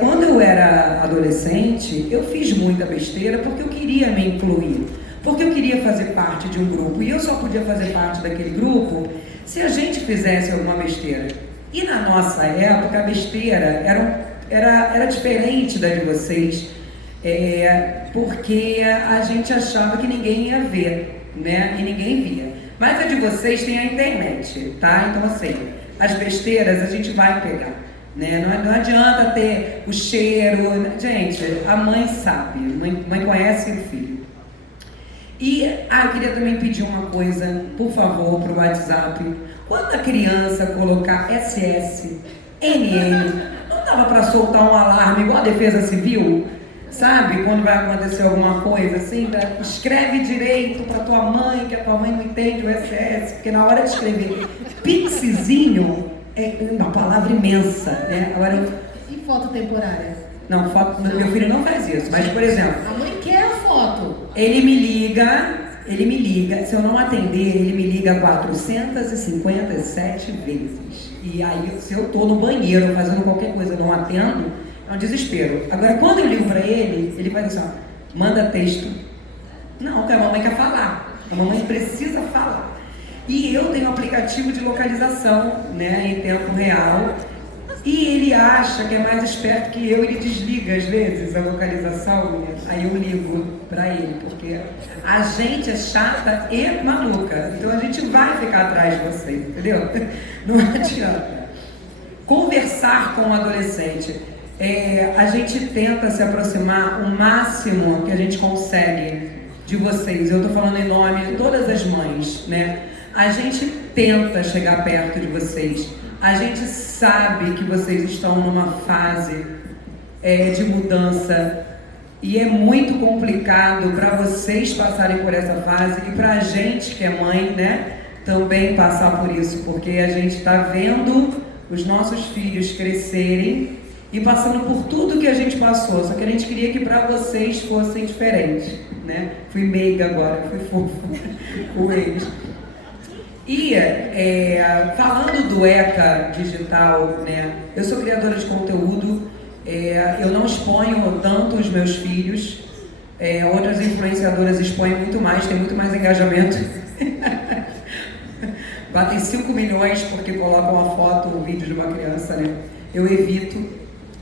Quando eu era adolescente, eu fiz muita besteira porque eu queria me incluir, porque eu queria fazer parte de um grupo, e eu só podia fazer parte daquele grupo se a gente fizesse alguma besteira. E na nossa época, a besteira era diferente da de vocês, porque a gente achava que ninguém ia ver, né? E ninguém via. Mas a de vocês tem a internet, tá? Então assim, as besteiras a gente vai pegar, né? Não adianta ter o cheiro, gente, a mãe sabe, a mãe conhece o filho. E eu queria também pedir uma coisa, por favor, pro WhatsApp. Quando a criança colocar SS, NN, não dava para soltar um alarme igual a Defesa Civil? Sabe? Quando vai acontecer alguma coisa assim, escreve direito para tua mãe, que a tua mãe não entende o SS, porque na hora de escrever pixizinho é uma palavra imensa, né? Agora, E foto temporária? não, foto, meu filho não faz isso, mas por exemplo, A mãe quer a foto. ele me liga, se eu não atender, ele me liga 457 vezes. E aí, se eu tô no banheiro fazendo qualquer coisa e não atendo, é um desespero. Agora, quando eu ligo para ele faz assim, ó, manda texto. Não, porque a mamãe quer falar. A mamãe precisa falar. E eu tenho um aplicativo de localização, né, em tempo real. E ele acha que é mais esperto que eu, ele desliga às vezes a localização, aí eu ligo para ele, porque a gente é chata e maluca, então a gente vai ficar atrás de vocês, entendeu? Não adianta. Conversar com o adolescente, a gente tenta se aproximar o máximo que a gente consegue de vocês, eu estou falando em nome de todas as mães, né? A gente tenta chegar perto de vocês. A gente sabe que vocês estão numa fase de mudança e é muito complicado para vocês passarem por essa fase e para a gente que é mãe, né, também passar por isso, porque a gente está vendo os nossos filhos crescerem e passando por tudo que a gente passou, só que a gente queria que para vocês fossem diferentes, né? Fui meiga agora, fui fofa com eles. E falando do ECA Digital, né, eu sou criadora de conteúdo, eu não exponho tanto os meus filhos, outras influenciadoras expõem muito mais, tem muito mais engajamento. Batem 5 milhões porque colocam uma foto, um vídeo de uma criança, né? Eu evito.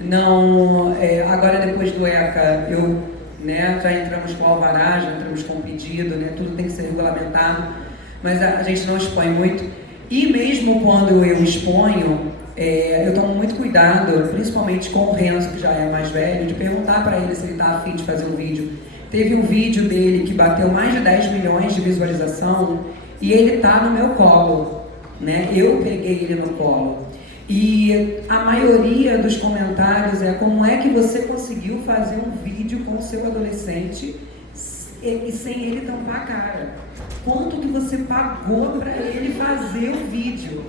Não, agora depois do ECA, já entramos com alvará, já entramos com pedido, né? Tudo tem que ser regulamentado, mas a gente não expõe muito. E mesmo quando eu exponho, eu tomo muito cuidado, principalmente com o Renzo, que já é mais velho, de perguntar para ele se ele está afim de fazer um vídeo. Teve um vídeo dele que bateu mais de 10 milhões de visualização e ele está no meu colo, né? Eu peguei ele no colo. E a maioria dos comentários como é que você conseguiu fazer um vídeo com o seu adolescente e sem ele tampar a cara? Quanto que você pagou para ele fazer o vídeo?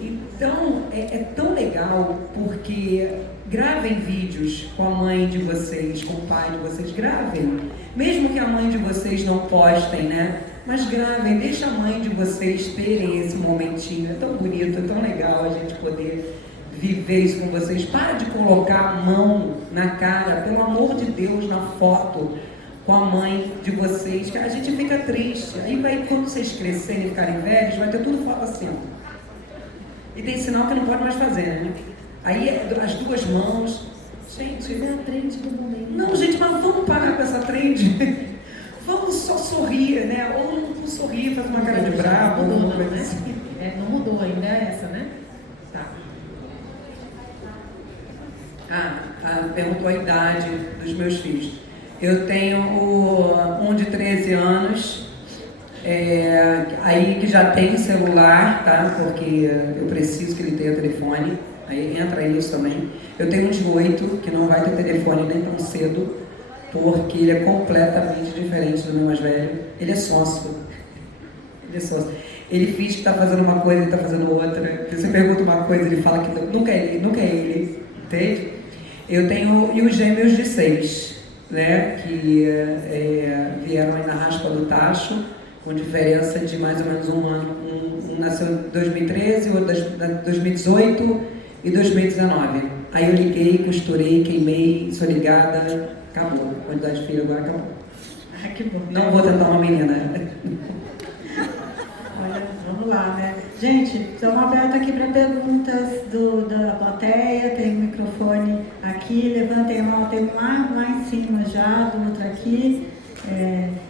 Então, é tão legal porque gravem vídeos com a mãe de vocês, com o pai de vocês, gravem. Mesmo que a mãe de vocês não postem, né? Mas gravem, deixa a mãe de vocês terem esse momentinho. É tão bonito, é tão legal a gente poder viver isso com vocês. Para de colocar a mão na cara, pelo amor de Deus, na foto com a mãe de vocês, que a gente fica triste. Aí quando vocês crescerem e ficarem velhos, vai ter tudo foto assim. E tem sinal que não pode mais fazer, né? Aí as duas mãos. Gente, é a trend do momento. Não, gente, mas vamos parar com essa trend. Vamos só sorrir, né? Ou não sorrir, fazer uma cara de bravo, Não mudou, alguma coisa né? assim. Não mudou ainda essa, né? Tá. Perguntou a idade dos meus filhos. Eu tenho um de 13 anos, aí que já tem celular, tá? Porque eu preciso que ele tenha telefone, aí entra isso também. Eu tenho um de 8, que não vai ter telefone nem tão cedo, porque ele é completamente diferente do meu mais velho. Ele é sócio. Ele finge que está fazendo uma coisa e está fazendo outra. Você pergunta uma coisa, ele fala que nunca é ele, entende? Eu tenho e os gêmeos de 6, né? Que vieram aí na raspa do tacho, com diferença de mais ou menos um ano. Um nasceu em 2013, o outro em 2018 e 2019. Aí eu liguei, costurei, queimei, sou ligada, acabou. A quantidade de filho agora acabou. Que bom. Não vou tentar uma menina. Olha, vamos lá, né? Gente, estamos abertos aqui para perguntas da plateia, tem um microfone aqui, levantem a mão, tem um lá em cima já, do outro aqui.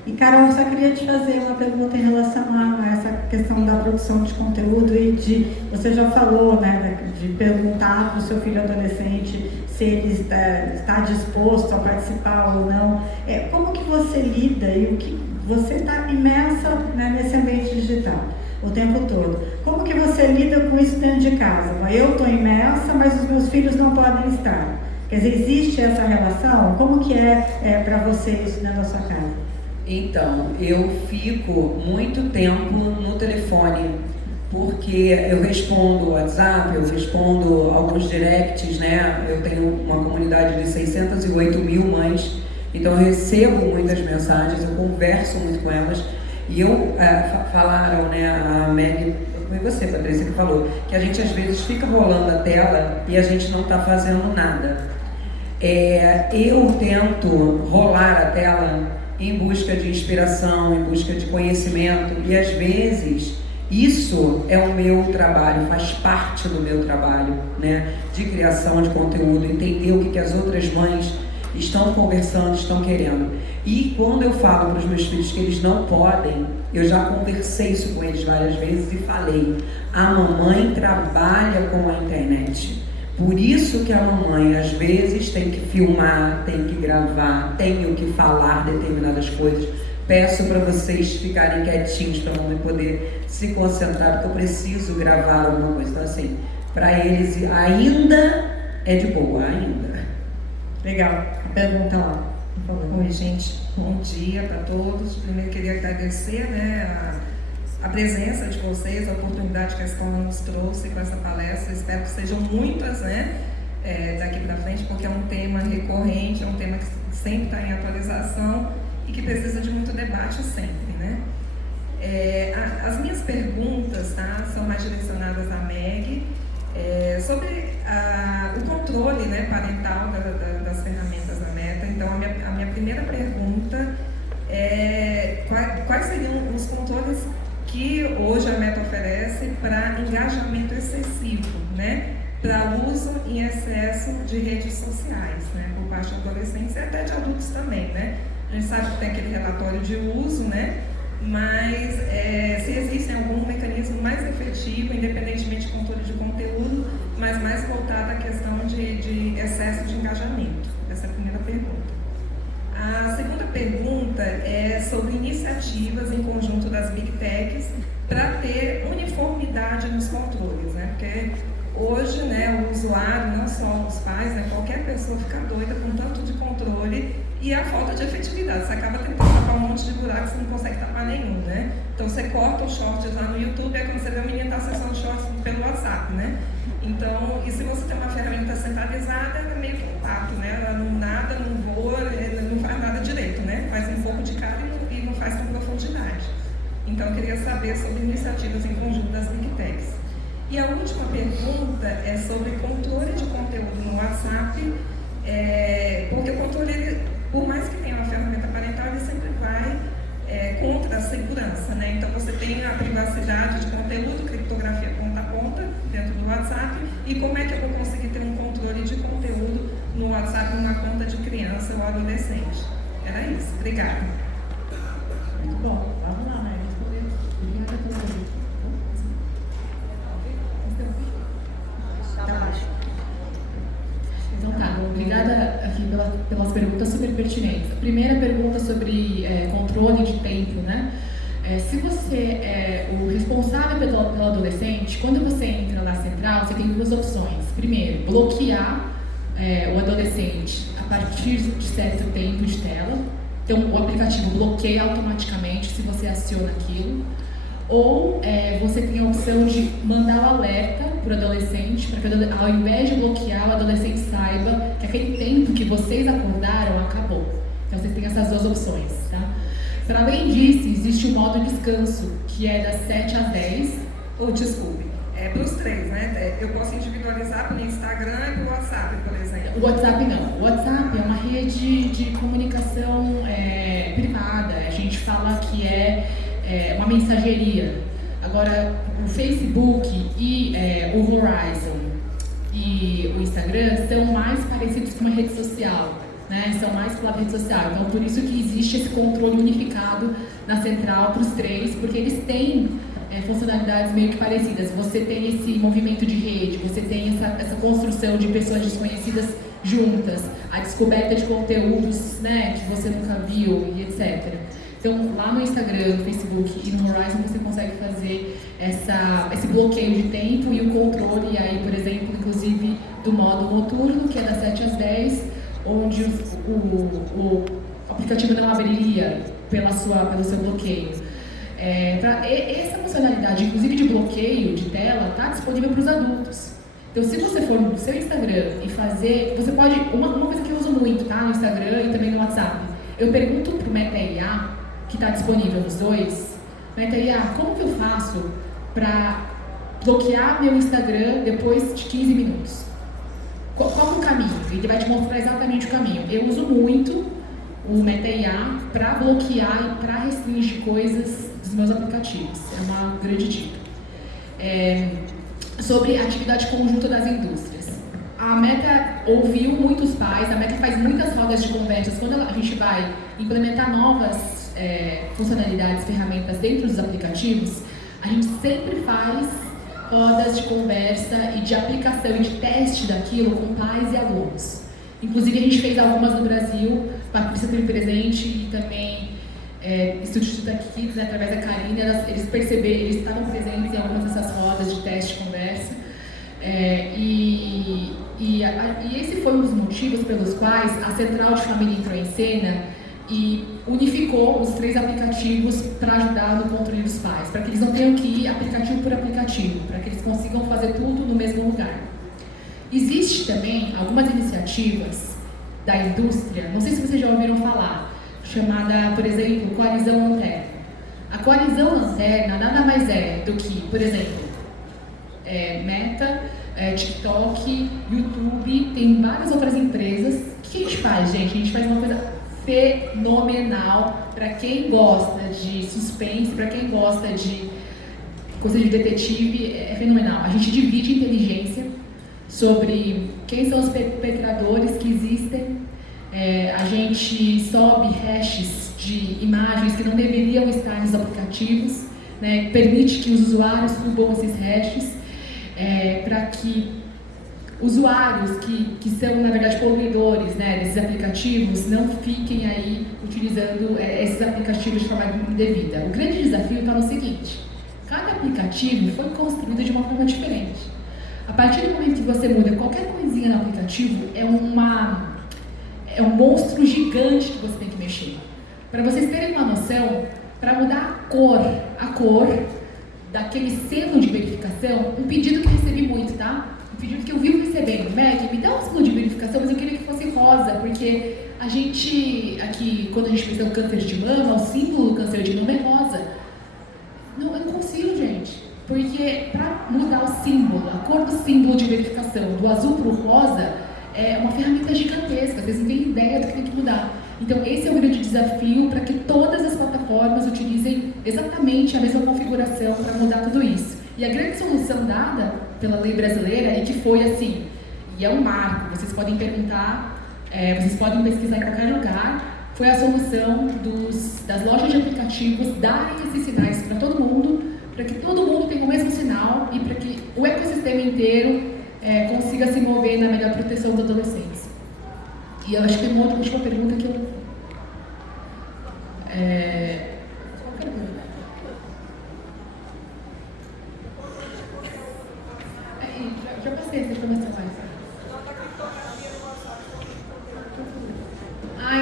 E Carol, eu só queria te fazer uma pergunta em relação a essa questão da produção de conteúdo e você já falou, né, de perguntar para o seu filho adolescente se ele está disposto a participar ou não. Como que você lida e o que você está imersa, né, nesse ambiente digital o tempo todo? Como que você lida com isso dentro de casa? Eu estou imersa, mas os meus filhos não podem estar. Quer dizer, existe essa relação? Como que é para vocês na sua casa? Então, eu fico muito tempo no telefone, porque eu respondo WhatsApp, eu respondo alguns directs, né? Eu tenho uma comunidade de 608 mil mães, então eu recebo muitas mensagens, eu converso muito com elas. E falaram, né, a Meg, foi você, Patrícia, que falou, que a gente às vezes fica rolando a tela e a gente não está fazendo nada. Eu tento rolar a tela em busca de inspiração, em busca de conhecimento, e às vezes isso é o meu trabalho, faz parte do meu trabalho, né, de criação de conteúdo, entender o que as outras mães estão conversando, estão querendo. E quando eu falo para os meus filhos que eles não podem, eu já conversei isso com eles várias vezes e falei, a mamãe trabalha com a internet. Por isso que a mamãe, às vezes, tem que filmar, tem que gravar, tem que falar determinadas coisas. Peço para vocês ficarem quietinhos para a mamãe poder se concentrar, porque eu preciso gravar alguma coisa. Então, assim, para eles ainda é de boa, ainda. Legal. Pergunta lá. Oi, gente. Bom dia para todos. Primeiro, queria agradecer, né, a presença de vocês, a oportunidade que a escola nos trouxe com essa palestra. Espero que sejam muitas, né, daqui para frente, porque é um tema recorrente, é um tema que sempre está em atualização e que precisa de muito debate sempre, né? As minhas perguntas, tá, são mais direcionadas à Meg, sobre o controle, né, parental das ferramentas da Meta. Então, a minha primeira pergunta é quais seriam os controles que hoje a Meta oferece para engajamento excessivo, né, para uso em excesso de redes sociais, né, por parte de adolescentes e até de adultos também, né? A gente sabe que tem aquele relatório de uso, né? Mas se existe algum mecanismo mais efetivo, independentemente de controle de conteúdo, mas mais voltado à questão de excesso de engajamento. Essa é a primeira pergunta. A segunda pergunta é sobre iniciativas em conjunto das Big Techs para ter uniformidade nos controles, né? Porque hoje, né, o usuário, não só os pais, né, qualquer pessoa fica doida com tanto de controle e a falta de efetividade. Você acaba tentando tapar um monte de buracos e não consegue tapar nenhum, né? Então você corta os shorts lá no YouTube, é quando você vê a menina tá acessando shorts pelo WhatsApp, né? Então, e se você tem uma ferramenta centralizada, ela é meio que um pato, né? Ela não nada, não voa, não faz nada direito, né? Faz um pouco de cara e não faz com profundidade. Então, eu queria saber sobre iniciativas em conjunto das Big Techs. E a última pergunta é sobre controle de conteúdo no WhatsApp, porque o controle, por mais que tenha uma ferramenta parental, ele sempre vai contra a segurança, né? Então você tem a privacidade de conteúdo, criptografia ponta a ponta dentro do WhatsApp, e como é que eu vou conseguir ter um controle de conteúdo no WhatsApp numa conta de criança ou adolescente? Era isso. Obrigada. Muito bom. Vamos lá, Maria. Obrigada pela pergunta. Então tá, obrigada aqui pelas perguntas super pertinentes. A primeira pergunta sobre controle de tempo, né? Se você é o responsável pelo adolescente, quando você entra na central, você tem duas opções. Primeiro, bloquear o adolescente a partir de certo tempo de tela. Então, o aplicativo bloqueia automaticamente se você aciona aquilo. Ou você tem a opção de mandar o alerta para o adolescente, para que ao invés de bloquear, o adolescente saiba que aquele tempo que vocês acordaram acabou. Então vocês têm essas duas opções, tá? Para além disso, existe o modo descanso, que é das 7 às 10. Desculpe, para os três, né? Eu posso individualizar pelo Instagram e pelo WhatsApp, por exemplo. O WhatsApp não. O WhatsApp é uma rede de comunicação privada. A gente fala que é uma mensageria. Agora, o Facebook e o Horizon e o Instagram são mais parecidos com uma rede social, né? São mais pela rede social. Então, por isso que existe esse controle unificado na central para os três, porque eles têm funcionalidades meio que parecidas. Você tem esse movimento de rede, você tem essa construção de pessoas desconhecidas juntas, a descoberta de conteúdos, né, que você nunca viu e etc. Então, lá no Instagram, no Facebook e no Horizon, você consegue fazer esse bloqueio de tempo e o controle, aí, por exemplo, inclusive, do modo noturno, que é das 7 às 10, onde o aplicativo não abriria pelo seu bloqueio. Essa funcionalidade, inclusive de bloqueio de tela, está disponível para os adultos. Então, se você for no seu Instagram e fazer... Você pode... Uma coisa que eu uso muito, tá? No Instagram e também no WhatsApp. Eu pergunto para o Meta IA, que está disponível nos dois, Meta IA, como que eu faço para bloquear meu Instagram depois de 15 minutos? Qual é o caminho? Ele vai te mostrar exatamente o caminho. Eu uso muito o Meta IA para bloquear e para restringir coisas dos meus aplicativos. É uma grande dica. Sobre a atividade conjunta das indústrias. A Meta ouviu muitos pais, a Meta faz muitas rodas de conversas. Quando a gente vai implementar novas funcionalidades, ferramentas dentro dos aplicativos, a gente sempre faz rodas de conversa e de aplicação e de teste daquilo com pais e alunos. Inclusive, a gente fez algumas no Brasil, a Patrícia teve presente e também Instituto Tech Kids, né, através da Karina, eles estavam presentes em algumas dessas rodas de teste e conversa. E esse foi um dos motivos pelos quais a Central de Família entrou em cena e unificou os 3 aplicativos para ajudar no controle dos pais, para que eles não tenham que ir aplicativo por aplicativo, para que eles consigam fazer tudo no mesmo lugar. Existe também algumas iniciativas da indústria, não sei se vocês já ouviram falar, chamada, por exemplo, Coalizão Lanterna. A coalizão Lanterna nada mais é do que, por exemplo, Meta, TikTok, YouTube, tem várias outras empresas. O que a gente faz, gente? A gente faz uma coisa fenomenal para quem gosta de suspense, para quem gosta de coisa de detetive, é fenomenal. A gente divide inteligência sobre quem são os perpetradores que existem. A gente sobe hashes de imagens que não deveriam estar nos aplicativos, né? Permite que os usuários subam esses hashes para que usuários que são, na verdade, poluidores, né, desses aplicativos não fiquem aí utilizando esses aplicativos de forma indevida. O grande desafio está no seguinte: cada aplicativo foi construído de uma forma diferente. A partir do momento que você muda qualquer coisinha no aplicativo, é um monstro gigante que você tem que mexer. Para vocês terem uma noção, para mudar a cor daquele selo de verificação, um pedido que eu recebi muito, tá? Um pedido que eu vivo recebendo: Meg, me dá um selo de verificação, mas eu queria que fosse rosa, porque a gente, aqui, quando a gente pensa no câncer de mama, o símbolo do câncer de mama é rosa. Não, eu não consigo, gente. Porque para mudar o símbolo, a cor do símbolo de verificação, do azul para o rosa, é uma ferramenta gigantesca, vocês não têm ideia do que tem que mudar. Então esse é o grande desafio para que todas as plataformas utilizem exatamente a mesma configuração para mudar tudo isso. E a grande solução dada pela lei brasileira, e que foi assim, e é um marco, vocês podem perguntar, vocês podem pesquisar em qualquer lugar, foi a solução das lojas de aplicativos darem esses sinais para todo mundo, para que todo mundo tenha o mesmo sinal e para que o ecossistema inteiro consiga se mover na melhor proteção dos adolescentes. E eu acho que tem uma última pergunta que eu... Já passei essa informação mais.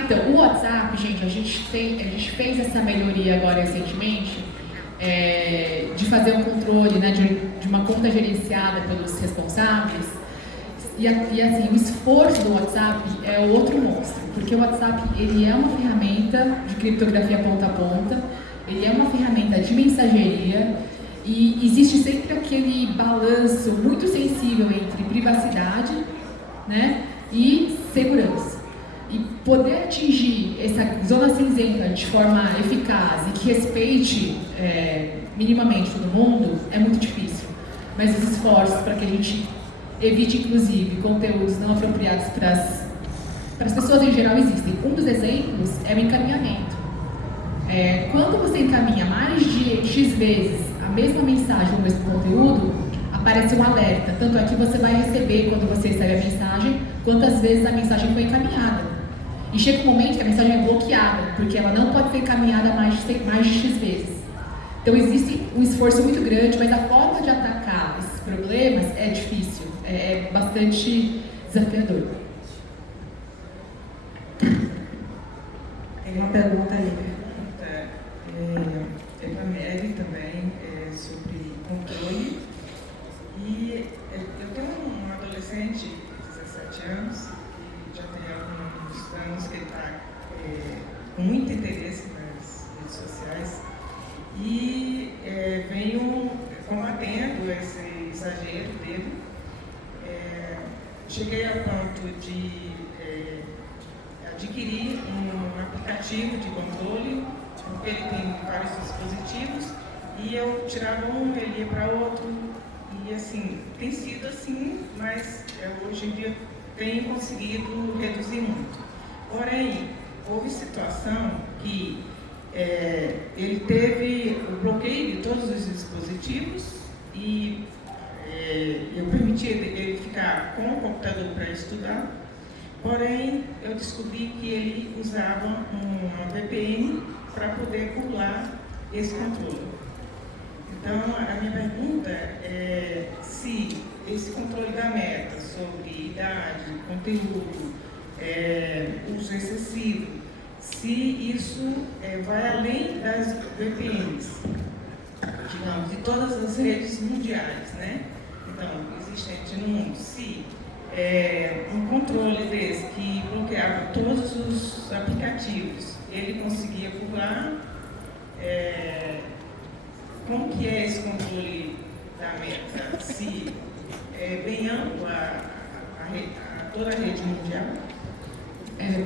Então, o WhatsApp, gente, a gente fez essa melhoria agora recentemente, de fazer um controle, né, de uma conta gerenciada pelos responsáveis. E assim, o esforço do WhatsApp é outro monstro, porque o WhatsApp ele é uma ferramenta de criptografia ponta a ponta, ele é uma ferramenta de mensageria e existe sempre aquele balanço muito sensível entre privacidade, né, e segurança. E poder atingir essa zona cinzenta de forma eficaz e que respeite minimamente todo mundo é muito difícil, mas os esforços para que a gente evite, inclusive, conteúdos não apropriados para as pessoas em geral existem. Um dos exemplos é o encaminhamento. Quando você encaminha mais de X vezes a mesma mensagem ou o mesmo conteúdo, aparece um alerta. Tanto é que você vai receber, quando você recebe a mensagem, quantas vezes a mensagem foi encaminhada. E chega um momento que a mensagem é bloqueada, porque ela não pode ser encaminhada mais de X vezes. Então existe um esforço muito grande, mas a forma de atacar esses problemas é difícil, é bastante desafiador. Tem uma pergunta aí. É para a Mary também, sobre controle. E eu tenho um adolescente de 17 anos, e já tem alguns anos que ele está com muito interesse nas redes sociais, e venho combatendo esse exagero dele. Cheguei a ponto de adquirir um aplicativo de controle, porque ele tem vários dispositivos, e eu tirava um, ele ia para outro, e assim, tem sido assim, mas hoje em dia tenho conseguido reduzir muito. Porém, houve situação que ele teve o bloqueio de todos os dispositivos e eu permiti ele ficar com o computador para estudar, porém eu descobri que ele usava uma VPN para poder burlar esse controle. Então, a minha pergunta é se esse controle da Meta sobre idade, conteúdo, uso excessivo, se isso vai além das VPNs, digamos, de todas as redes mundiais, né? Então, existe gente no mundo. Se um controle desse que bloqueava todos os aplicativos, ele conseguia burlar, como que é esse controle da meta? Se é bem amplo toda a rede mundial?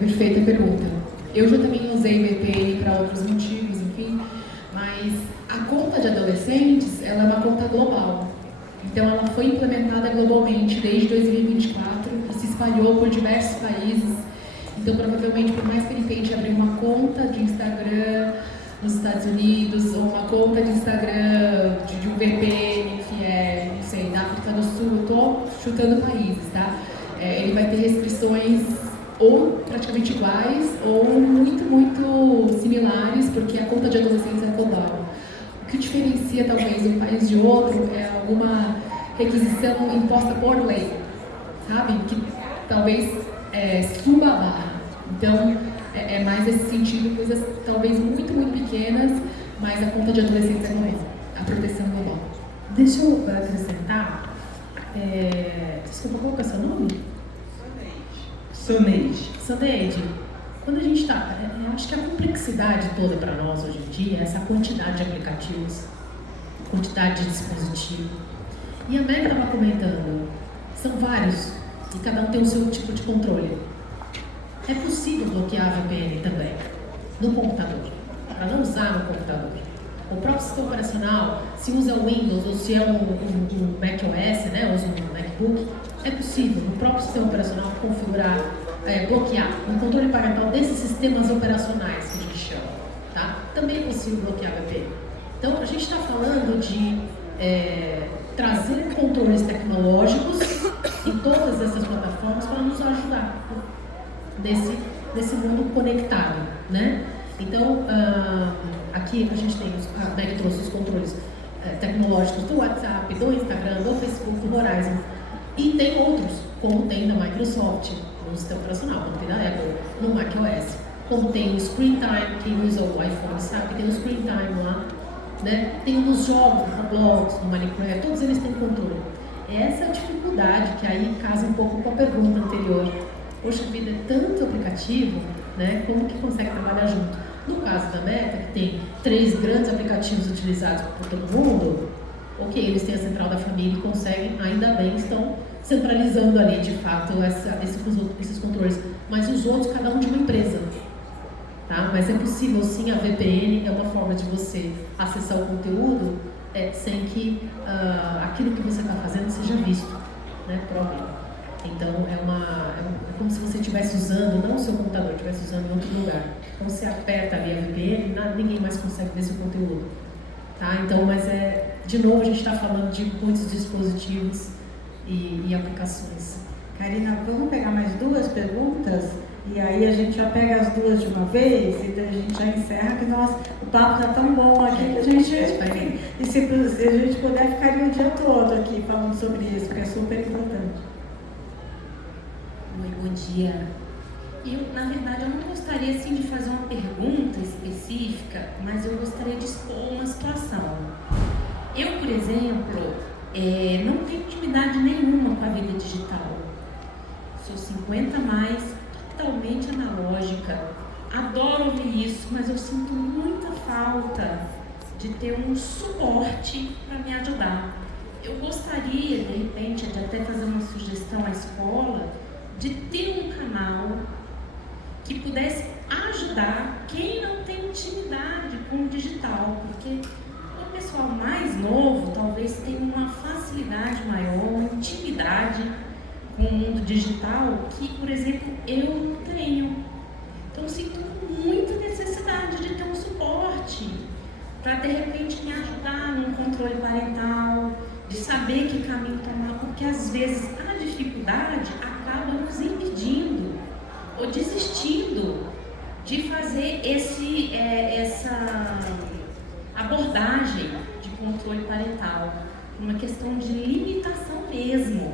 Perfeita pergunta. Eu já também usei VPN para outros motivos, enfim, mas a conta de adolescentes, ela é uma conta global. Então ela foi implementada globalmente desde 2024 e se espalhou por diversos países. Então provavelmente, por mais que ele tente abrir uma conta de Instagram nos Estados Unidos, ou uma conta de Instagram de um VPN que é, não sei, da África do Sul, eu estou chutando países, tá? Ele vai ter restrições ou praticamente iguais, ou muito, muito similares, porque a conta de adolescentes é global. O que diferencia talvez um país de outro é alguma requisição imposta por lei, sabe? Que talvez suba a barra. Então, é mais nesse sentido, coisas talvez muito, muito pequenas, mas a conta de adolescentes é global, a proteção é global. Deixa eu acrescentar. Desculpa, qual que é o seu nome? Soneide. Quando a gente está... eu acho que a complexidade toda para nós hoje em dia é essa quantidade de aplicativos, quantidade de dispositivo. E a Meg estava comentando, são vários, e cada um tem o seu tipo de controle. É possível bloquear a VPN também, no computador, para não usar no computador. O próprio sistema operacional, se usa o Windows ou se é um macOS, né, usa um MacBook, é possível no próprio sistema operacional configurar, bloquear o controle parental desses sistemas operacionais que a gente chama, tá? Também é possível bloquear a VPN. Então, a gente está falando de trazer controles tecnológicos em todas essas plataformas para nos ajudar nesse mundo conectado, né? Então, aqui a gente tem, a Meg trouxe os controles tecnológicos do WhatsApp, do Instagram, do Facebook, do Horizon. E tem outros, como tem na Microsoft, no sistema operacional, como tem na Apple, no macOS. Como tem o Screen Time, quem usa o iPhone sabe que tem o Screen Time lá, né? Tem nos jogos, no Roblox, no Minecraft, todos eles têm controle. Essa é a dificuldade que aí casa um pouco com a pergunta anterior. Poxa vida, é tanto aplicativo, né? Como que consegue trabalhar junto? No caso da Meta, que tem 3 grandes aplicativos utilizados por todo mundo, ok, eles têm a central da família e conseguem, ainda bem, estão centralizando ali, de fato, esses controles. Mas os outros, cada um de uma empresa. Tá? Mas é possível, sim, a VPN é uma forma de você acessar o conteúdo sem que aquilo que você está fazendo seja visto, né, por alguém. Então, é como se você estivesse usando, não o seu computador, estivesse usando em outro lugar. Então, você aperta ali a VPN, ninguém mais consegue ver seu conteúdo. Tá? Então, mas de novo, a gente está falando de muitos dispositivos e aplicações. Karina, vamos pegar mais 2 perguntas? E aí a gente já pega as 2 de uma vez e daí a gente já encerra, que o papo está tão bom aqui que a gente, e se a gente puder, ficaria o dia todo aqui falando sobre isso, porque é super importante. Oi, bom dia. Na verdade, eu não gostaria assim, de fazer uma pergunta específica, mas eu gostaria de expor uma situação. Eu, por exemplo, não tenho intimidade nenhuma com a vida digital. Sou 50+, totalmente analógica. Adoro ouvir isso, mas eu sinto muita falta de ter um suporte para me ajudar. Eu gostaria, de repente, de até fazer uma sugestão à escola, de ter um canal que pudesse ajudar quem não tem intimidade com o digital, porque o pessoal mais novo talvez tenha uma facilidade maior, uma intimidade com o mundo digital que, por exemplo, eu não tenho. Então, sinto muita necessidade de ter um suporte para, de repente, me ajudar no controle parental, de saber que caminho tomar, porque às vezes a dificuldade acaba nos impedindo ou desistindo de fazer essa abordagem de controle parental, uma questão de limitação mesmo.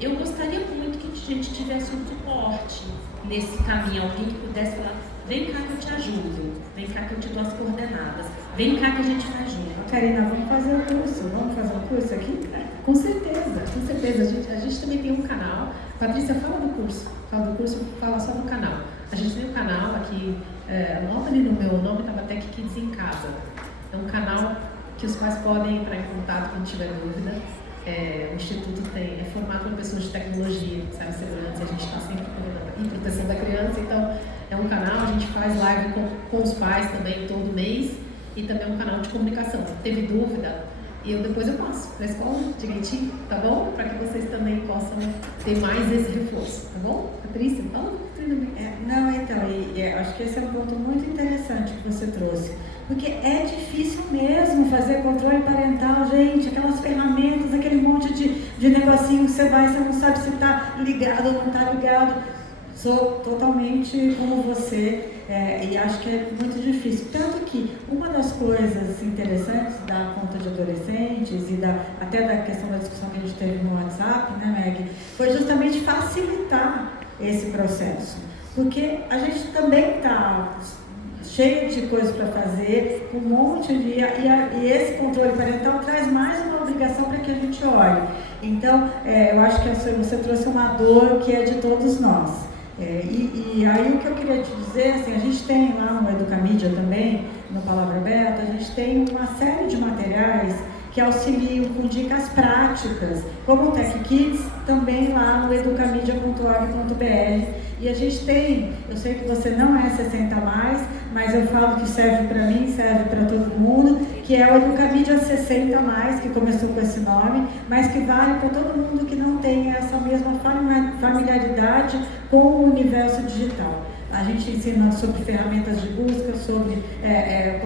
Eu gostaria muito que a gente tivesse um suporte nesse caminho, alguém que pudesse falar, vem cá que eu te ajudo, vem cá que eu te dou as coordenadas, vem cá que a gente faz junto. Karina, vamos fazer um curso aqui? Com certeza, com certeza. A gente também tem um canal. Patrícia, fala do curso, fala só do canal. A gente tem um canal aqui, anota ali no meu nome, estava Tech Kids em Casa. É um canal que os pais podem entrar em contato quando tiver dúvida. O Instituto é formado por pessoas de tecnologia, cibersegurança, a gente está sempre em proteção da criança, então é um canal, a gente faz live com os pais também todo mês e também é um canal de comunicação. Teve dúvida, depois eu passo para a escola direitinho, tá bom? Para que vocês também possam ter mais esse reforço, tá bom? Patrícia, fala um pouquinho também. Acho que esse é um ponto muito interessante que você trouxe. Porque é difícil mesmo fazer controle parental, gente, aquelas ferramentas, aquele monte de negocinho que você não sabe se está ligado ou não está ligado. Sou totalmente como você e acho que é muito difícil. Tanto que uma das coisas interessantes da conta de adolescentes e até da questão da discussão que a gente teve no WhatsApp, né, Meg, foi justamente facilitar esse processo. Porque a gente também está cheio de coisas para fazer, um monte de... E esse controle parental traz mais uma obrigação para que a gente olhe. Então, eu acho que você trouxe uma dor que é de todos nós. E aí o que eu queria te dizer, assim, a gente tem lá no Educamídia também, no Palavra Aberta, a gente tem uma série de materiais que auxiliam com dicas práticas, como o Tech Kids, também lá no educamídia.org.br. E a gente tem, eu sei que você não é 60+, mas eu falo que serve para mim, serve para todo mundo, que é o Educamídia 60+, que começou com esse nome, mas que vale para todo mundo que não tem essa mesma familiaridade com o universo digital. A gente ensina sobre ferramentas de busca, sobre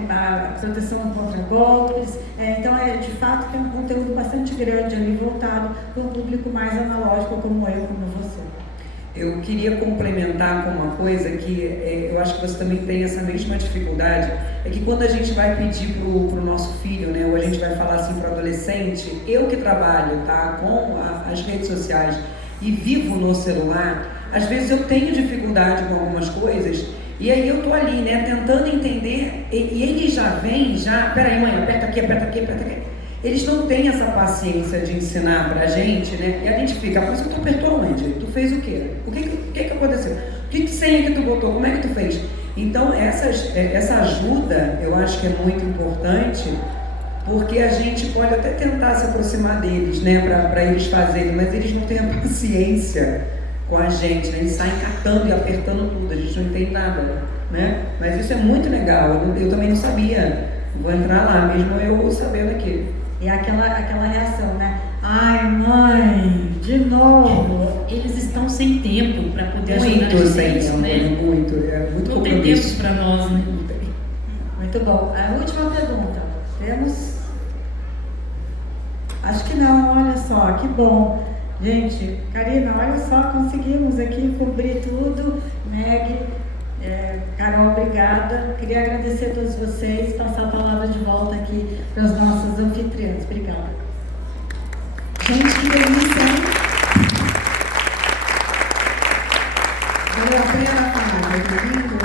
a proteção contra golpes. Então, de fato, tem um conteúdo bastante grande ali, voltado para um público mais analógico como eu, como você. Eu queria complementar com uma coisa que eu acho que você também tem essa mesma dificuldade, é que quando a gente vai pedir para o nosso filho, né, ou a gente vai falar assim para o adolescente, eu que trabalho com as redes sociais e vivo no celular, às vezes eu tenho dificuldade com algumas coisas, e aí eu tô ali, né, tentando entender, e ele já vem, peraí mãe, aperta aqui, aperta aqui, aperta aqui. Eles não têm essa paciência de ensinar pra gente, né, e a gente fica, mas tu apertou onde? Tu fez o quê? O que aconteceu? Que senha que tu botou? Como é que tu fez? Então, essa ajuda, eu acho que é muito importante, porque a gente pode até tentar se aproximar deles, né, para eles fazerem, mas eles não têm a paciência com a gente, né? Eles saem catando e apertando tudo, a gente não entende nada, né? Mas isso é muito legal, eu também não sabia, vou entrar lá, mesmo eu sabendo aqui. E aquela reação, né? Ai, mãe, de novo. Eles estão sem tempo para poder ajudar a gente, sem tempo, né? Muito não tem tempo para nós, né? Muito bom. A última pergunta. Temos? Acho que não, olha só, que bom. Gente, Karina, olha só, conseguimos aqui cobrir tudo. Meg, Carol, obrigada. Queria agradecer a todos vocês, passar a palavra de volta aqui para os nossos anfitriões. Obrigada. Gente, que delícia, hein? Valeu a pena, Fábio? Que lindo.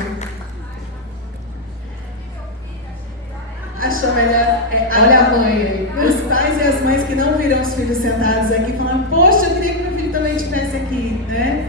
Achou melhor? Olha a mãe aí. Os pais e as mães que não viram os filhos sentados aqui falando, poxa, eu queria que meu filho também estivesse aqui, né?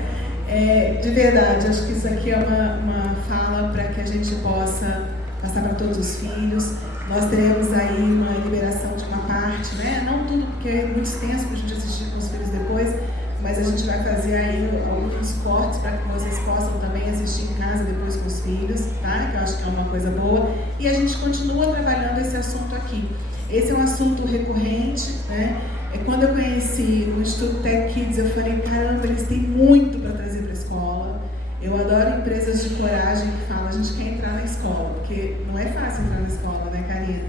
De verdade, acho que isso aqui é uma fala para que a gente possa passar para todos os filhos. Nós teremos aí uma liberação de uma parte, né? Não tudo, porque é muito extenso para a gente assistir com os filhos depois, mas a gente vai fazer aí alguns cortes para que vocês possam também assistir em casa depois com os filhos, tá? Que eu acho que é uma coisa boa. E a gente continua trabalhando esse assunto aqui. Esse é um assunto recorrente, né? Quando eu conheci o Instituto Tech Kids, eu falei, caramba, eles têm muito para trazer para a escola. Eu adoro empresas de coragem que falam, a gente quer entrar na escola, porque não é fácil entrar na escola, né, Karina?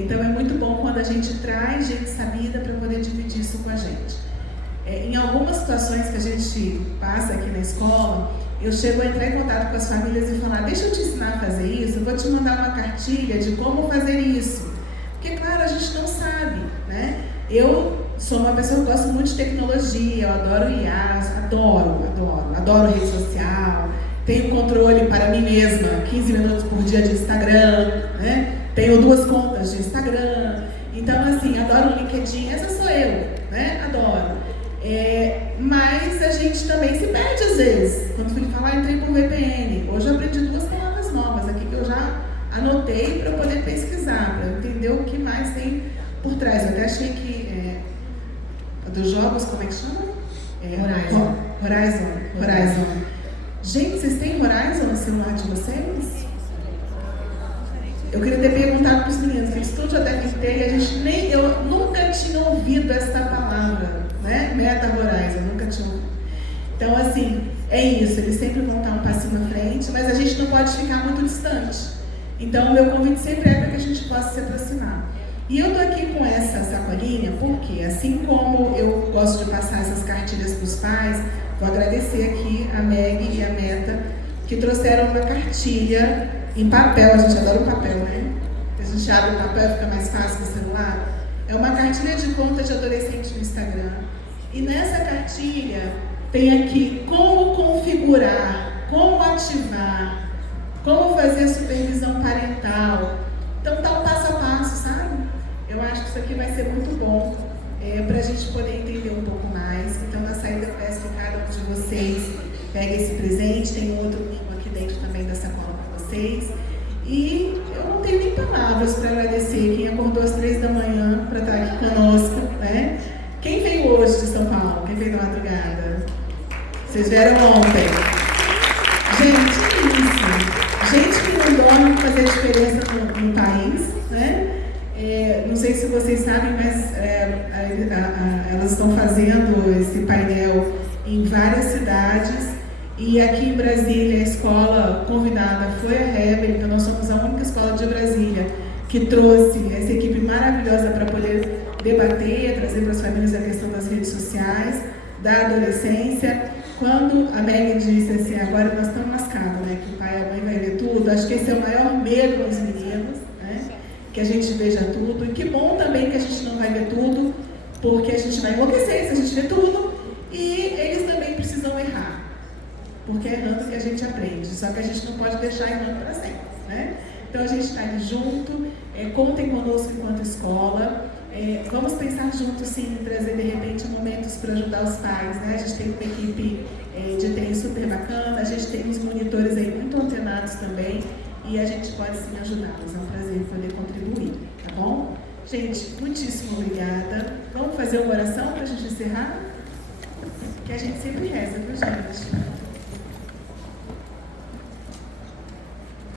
Então é muito bom quando a gente traz gente sabida para poder dividir isso com a gente. Em algumas situações que a gente passa aqui na escola, eu chego a entrar em contato com as famílias e falar, deixa eu te ensinar a fazer isso, eu vou te mandar uma cartilha de como fazer isso. Porque, claro, a gente não sabe, né? Eu sou uma pessoa que gosta muito de tecnologia, eu adoro IA, adoro rede social, tenho controle para mim mesma, 15 minutos por dia de Instagram, né? Tenho 2 contas de Instagram, então assim, adoro o LinkedIn, essa sou eu, né? Adoro. mas a gente também se perde às vezes. Quando o filho fala, entrei por VPN. Hoje eu aprendi 2 palavras novas aqui que eu já anotei para poder pesquisar, para entender o que mais tem por trás. Eu até achei que dos jogos, como é que chama? Horizon. Gente, vocês têm Horizon no celular de vocês? Eu queria ter perguntado para os meninos, que eles todos já devem ter, e eu nunca tinha ouvido essa palavra, né? Meta Horizon, nunca tinha ouvido. Então, assim, é isso, eles sempre vão estar um passinho à frente, mas a gente não pode ficar muito distante. Então, o meu convite sempre é para que a gente possa se aproximar. E eu estou aqui com essa sacolinha porque, assim como eu gosto de passar essas cartilhas para os pais, vou agradecer aqui a Meg e a Meta, que trouxeram uma cartilha em papel. A gente adora o papel, né? A gente abre o papel e fica mais fácil no celular. É uma cartilha de conta de adolescente no Instagram. E nessa cartilha tem aqui como configurar, como ativar, como fazer a supervisão parental. Então tá um passo a passo, sabe? Eu acho que isso aqui vai ser muito bom para a gente poder entender um pouco mais. Então, na saída, eu peço que cada um de vocês pegue esse presente. Tem outro aqui dentro também da sacola para vocês. E eu não tenho nem palavras para agradecer quem acordou às 3 da manhã para estar aqui conosco, né? Quem veio hoje de São Paulo? Quem veio na madrugada? Vocês vieram ontem. Gente, é isso. Gente que não dorme fazer a diferença no país, né? Não sei se vocês sabem, mas elas estão fazendo esse painel em várias cidades. E aqui em Brasília, a escola convidada foi a Heber, então nós somos a única escola de Brasília que trouxe essa equipe maravilhosa para poder debater, trazer para as famílias a questão das redes sociais, da adolescência. Quando a Meg disse assim, agora nós estamos lascados, né, que o pai e a mãe vai ver tudo, acho que esse é o maior medo dos meninos, né, que a gente veja tudo. E que bom também que a gente não vai ver tudo, porque a gente vai enlouquecer se a gente vê tudo, e eles também precisam errar. Porque é errando que a gente aprende, só que a gente não pode deixar errando para sempre, né? Então a gente está ali junto, contem conosco enquanto escola, vamos pensar juntos sim em trazer de repente momentos para ajudar os pais, né? A gente tem uma equipe de TI super bacana, a gente tem uns monitores aí muito antenados também e a gente pode sim ajudá-los, é um prazer poder contribuir, tá bom? Gente, muitíssimo obrigada. Vamos fazer uma oração para a gente encerrar? Que a gente sempre reza, viu, gente?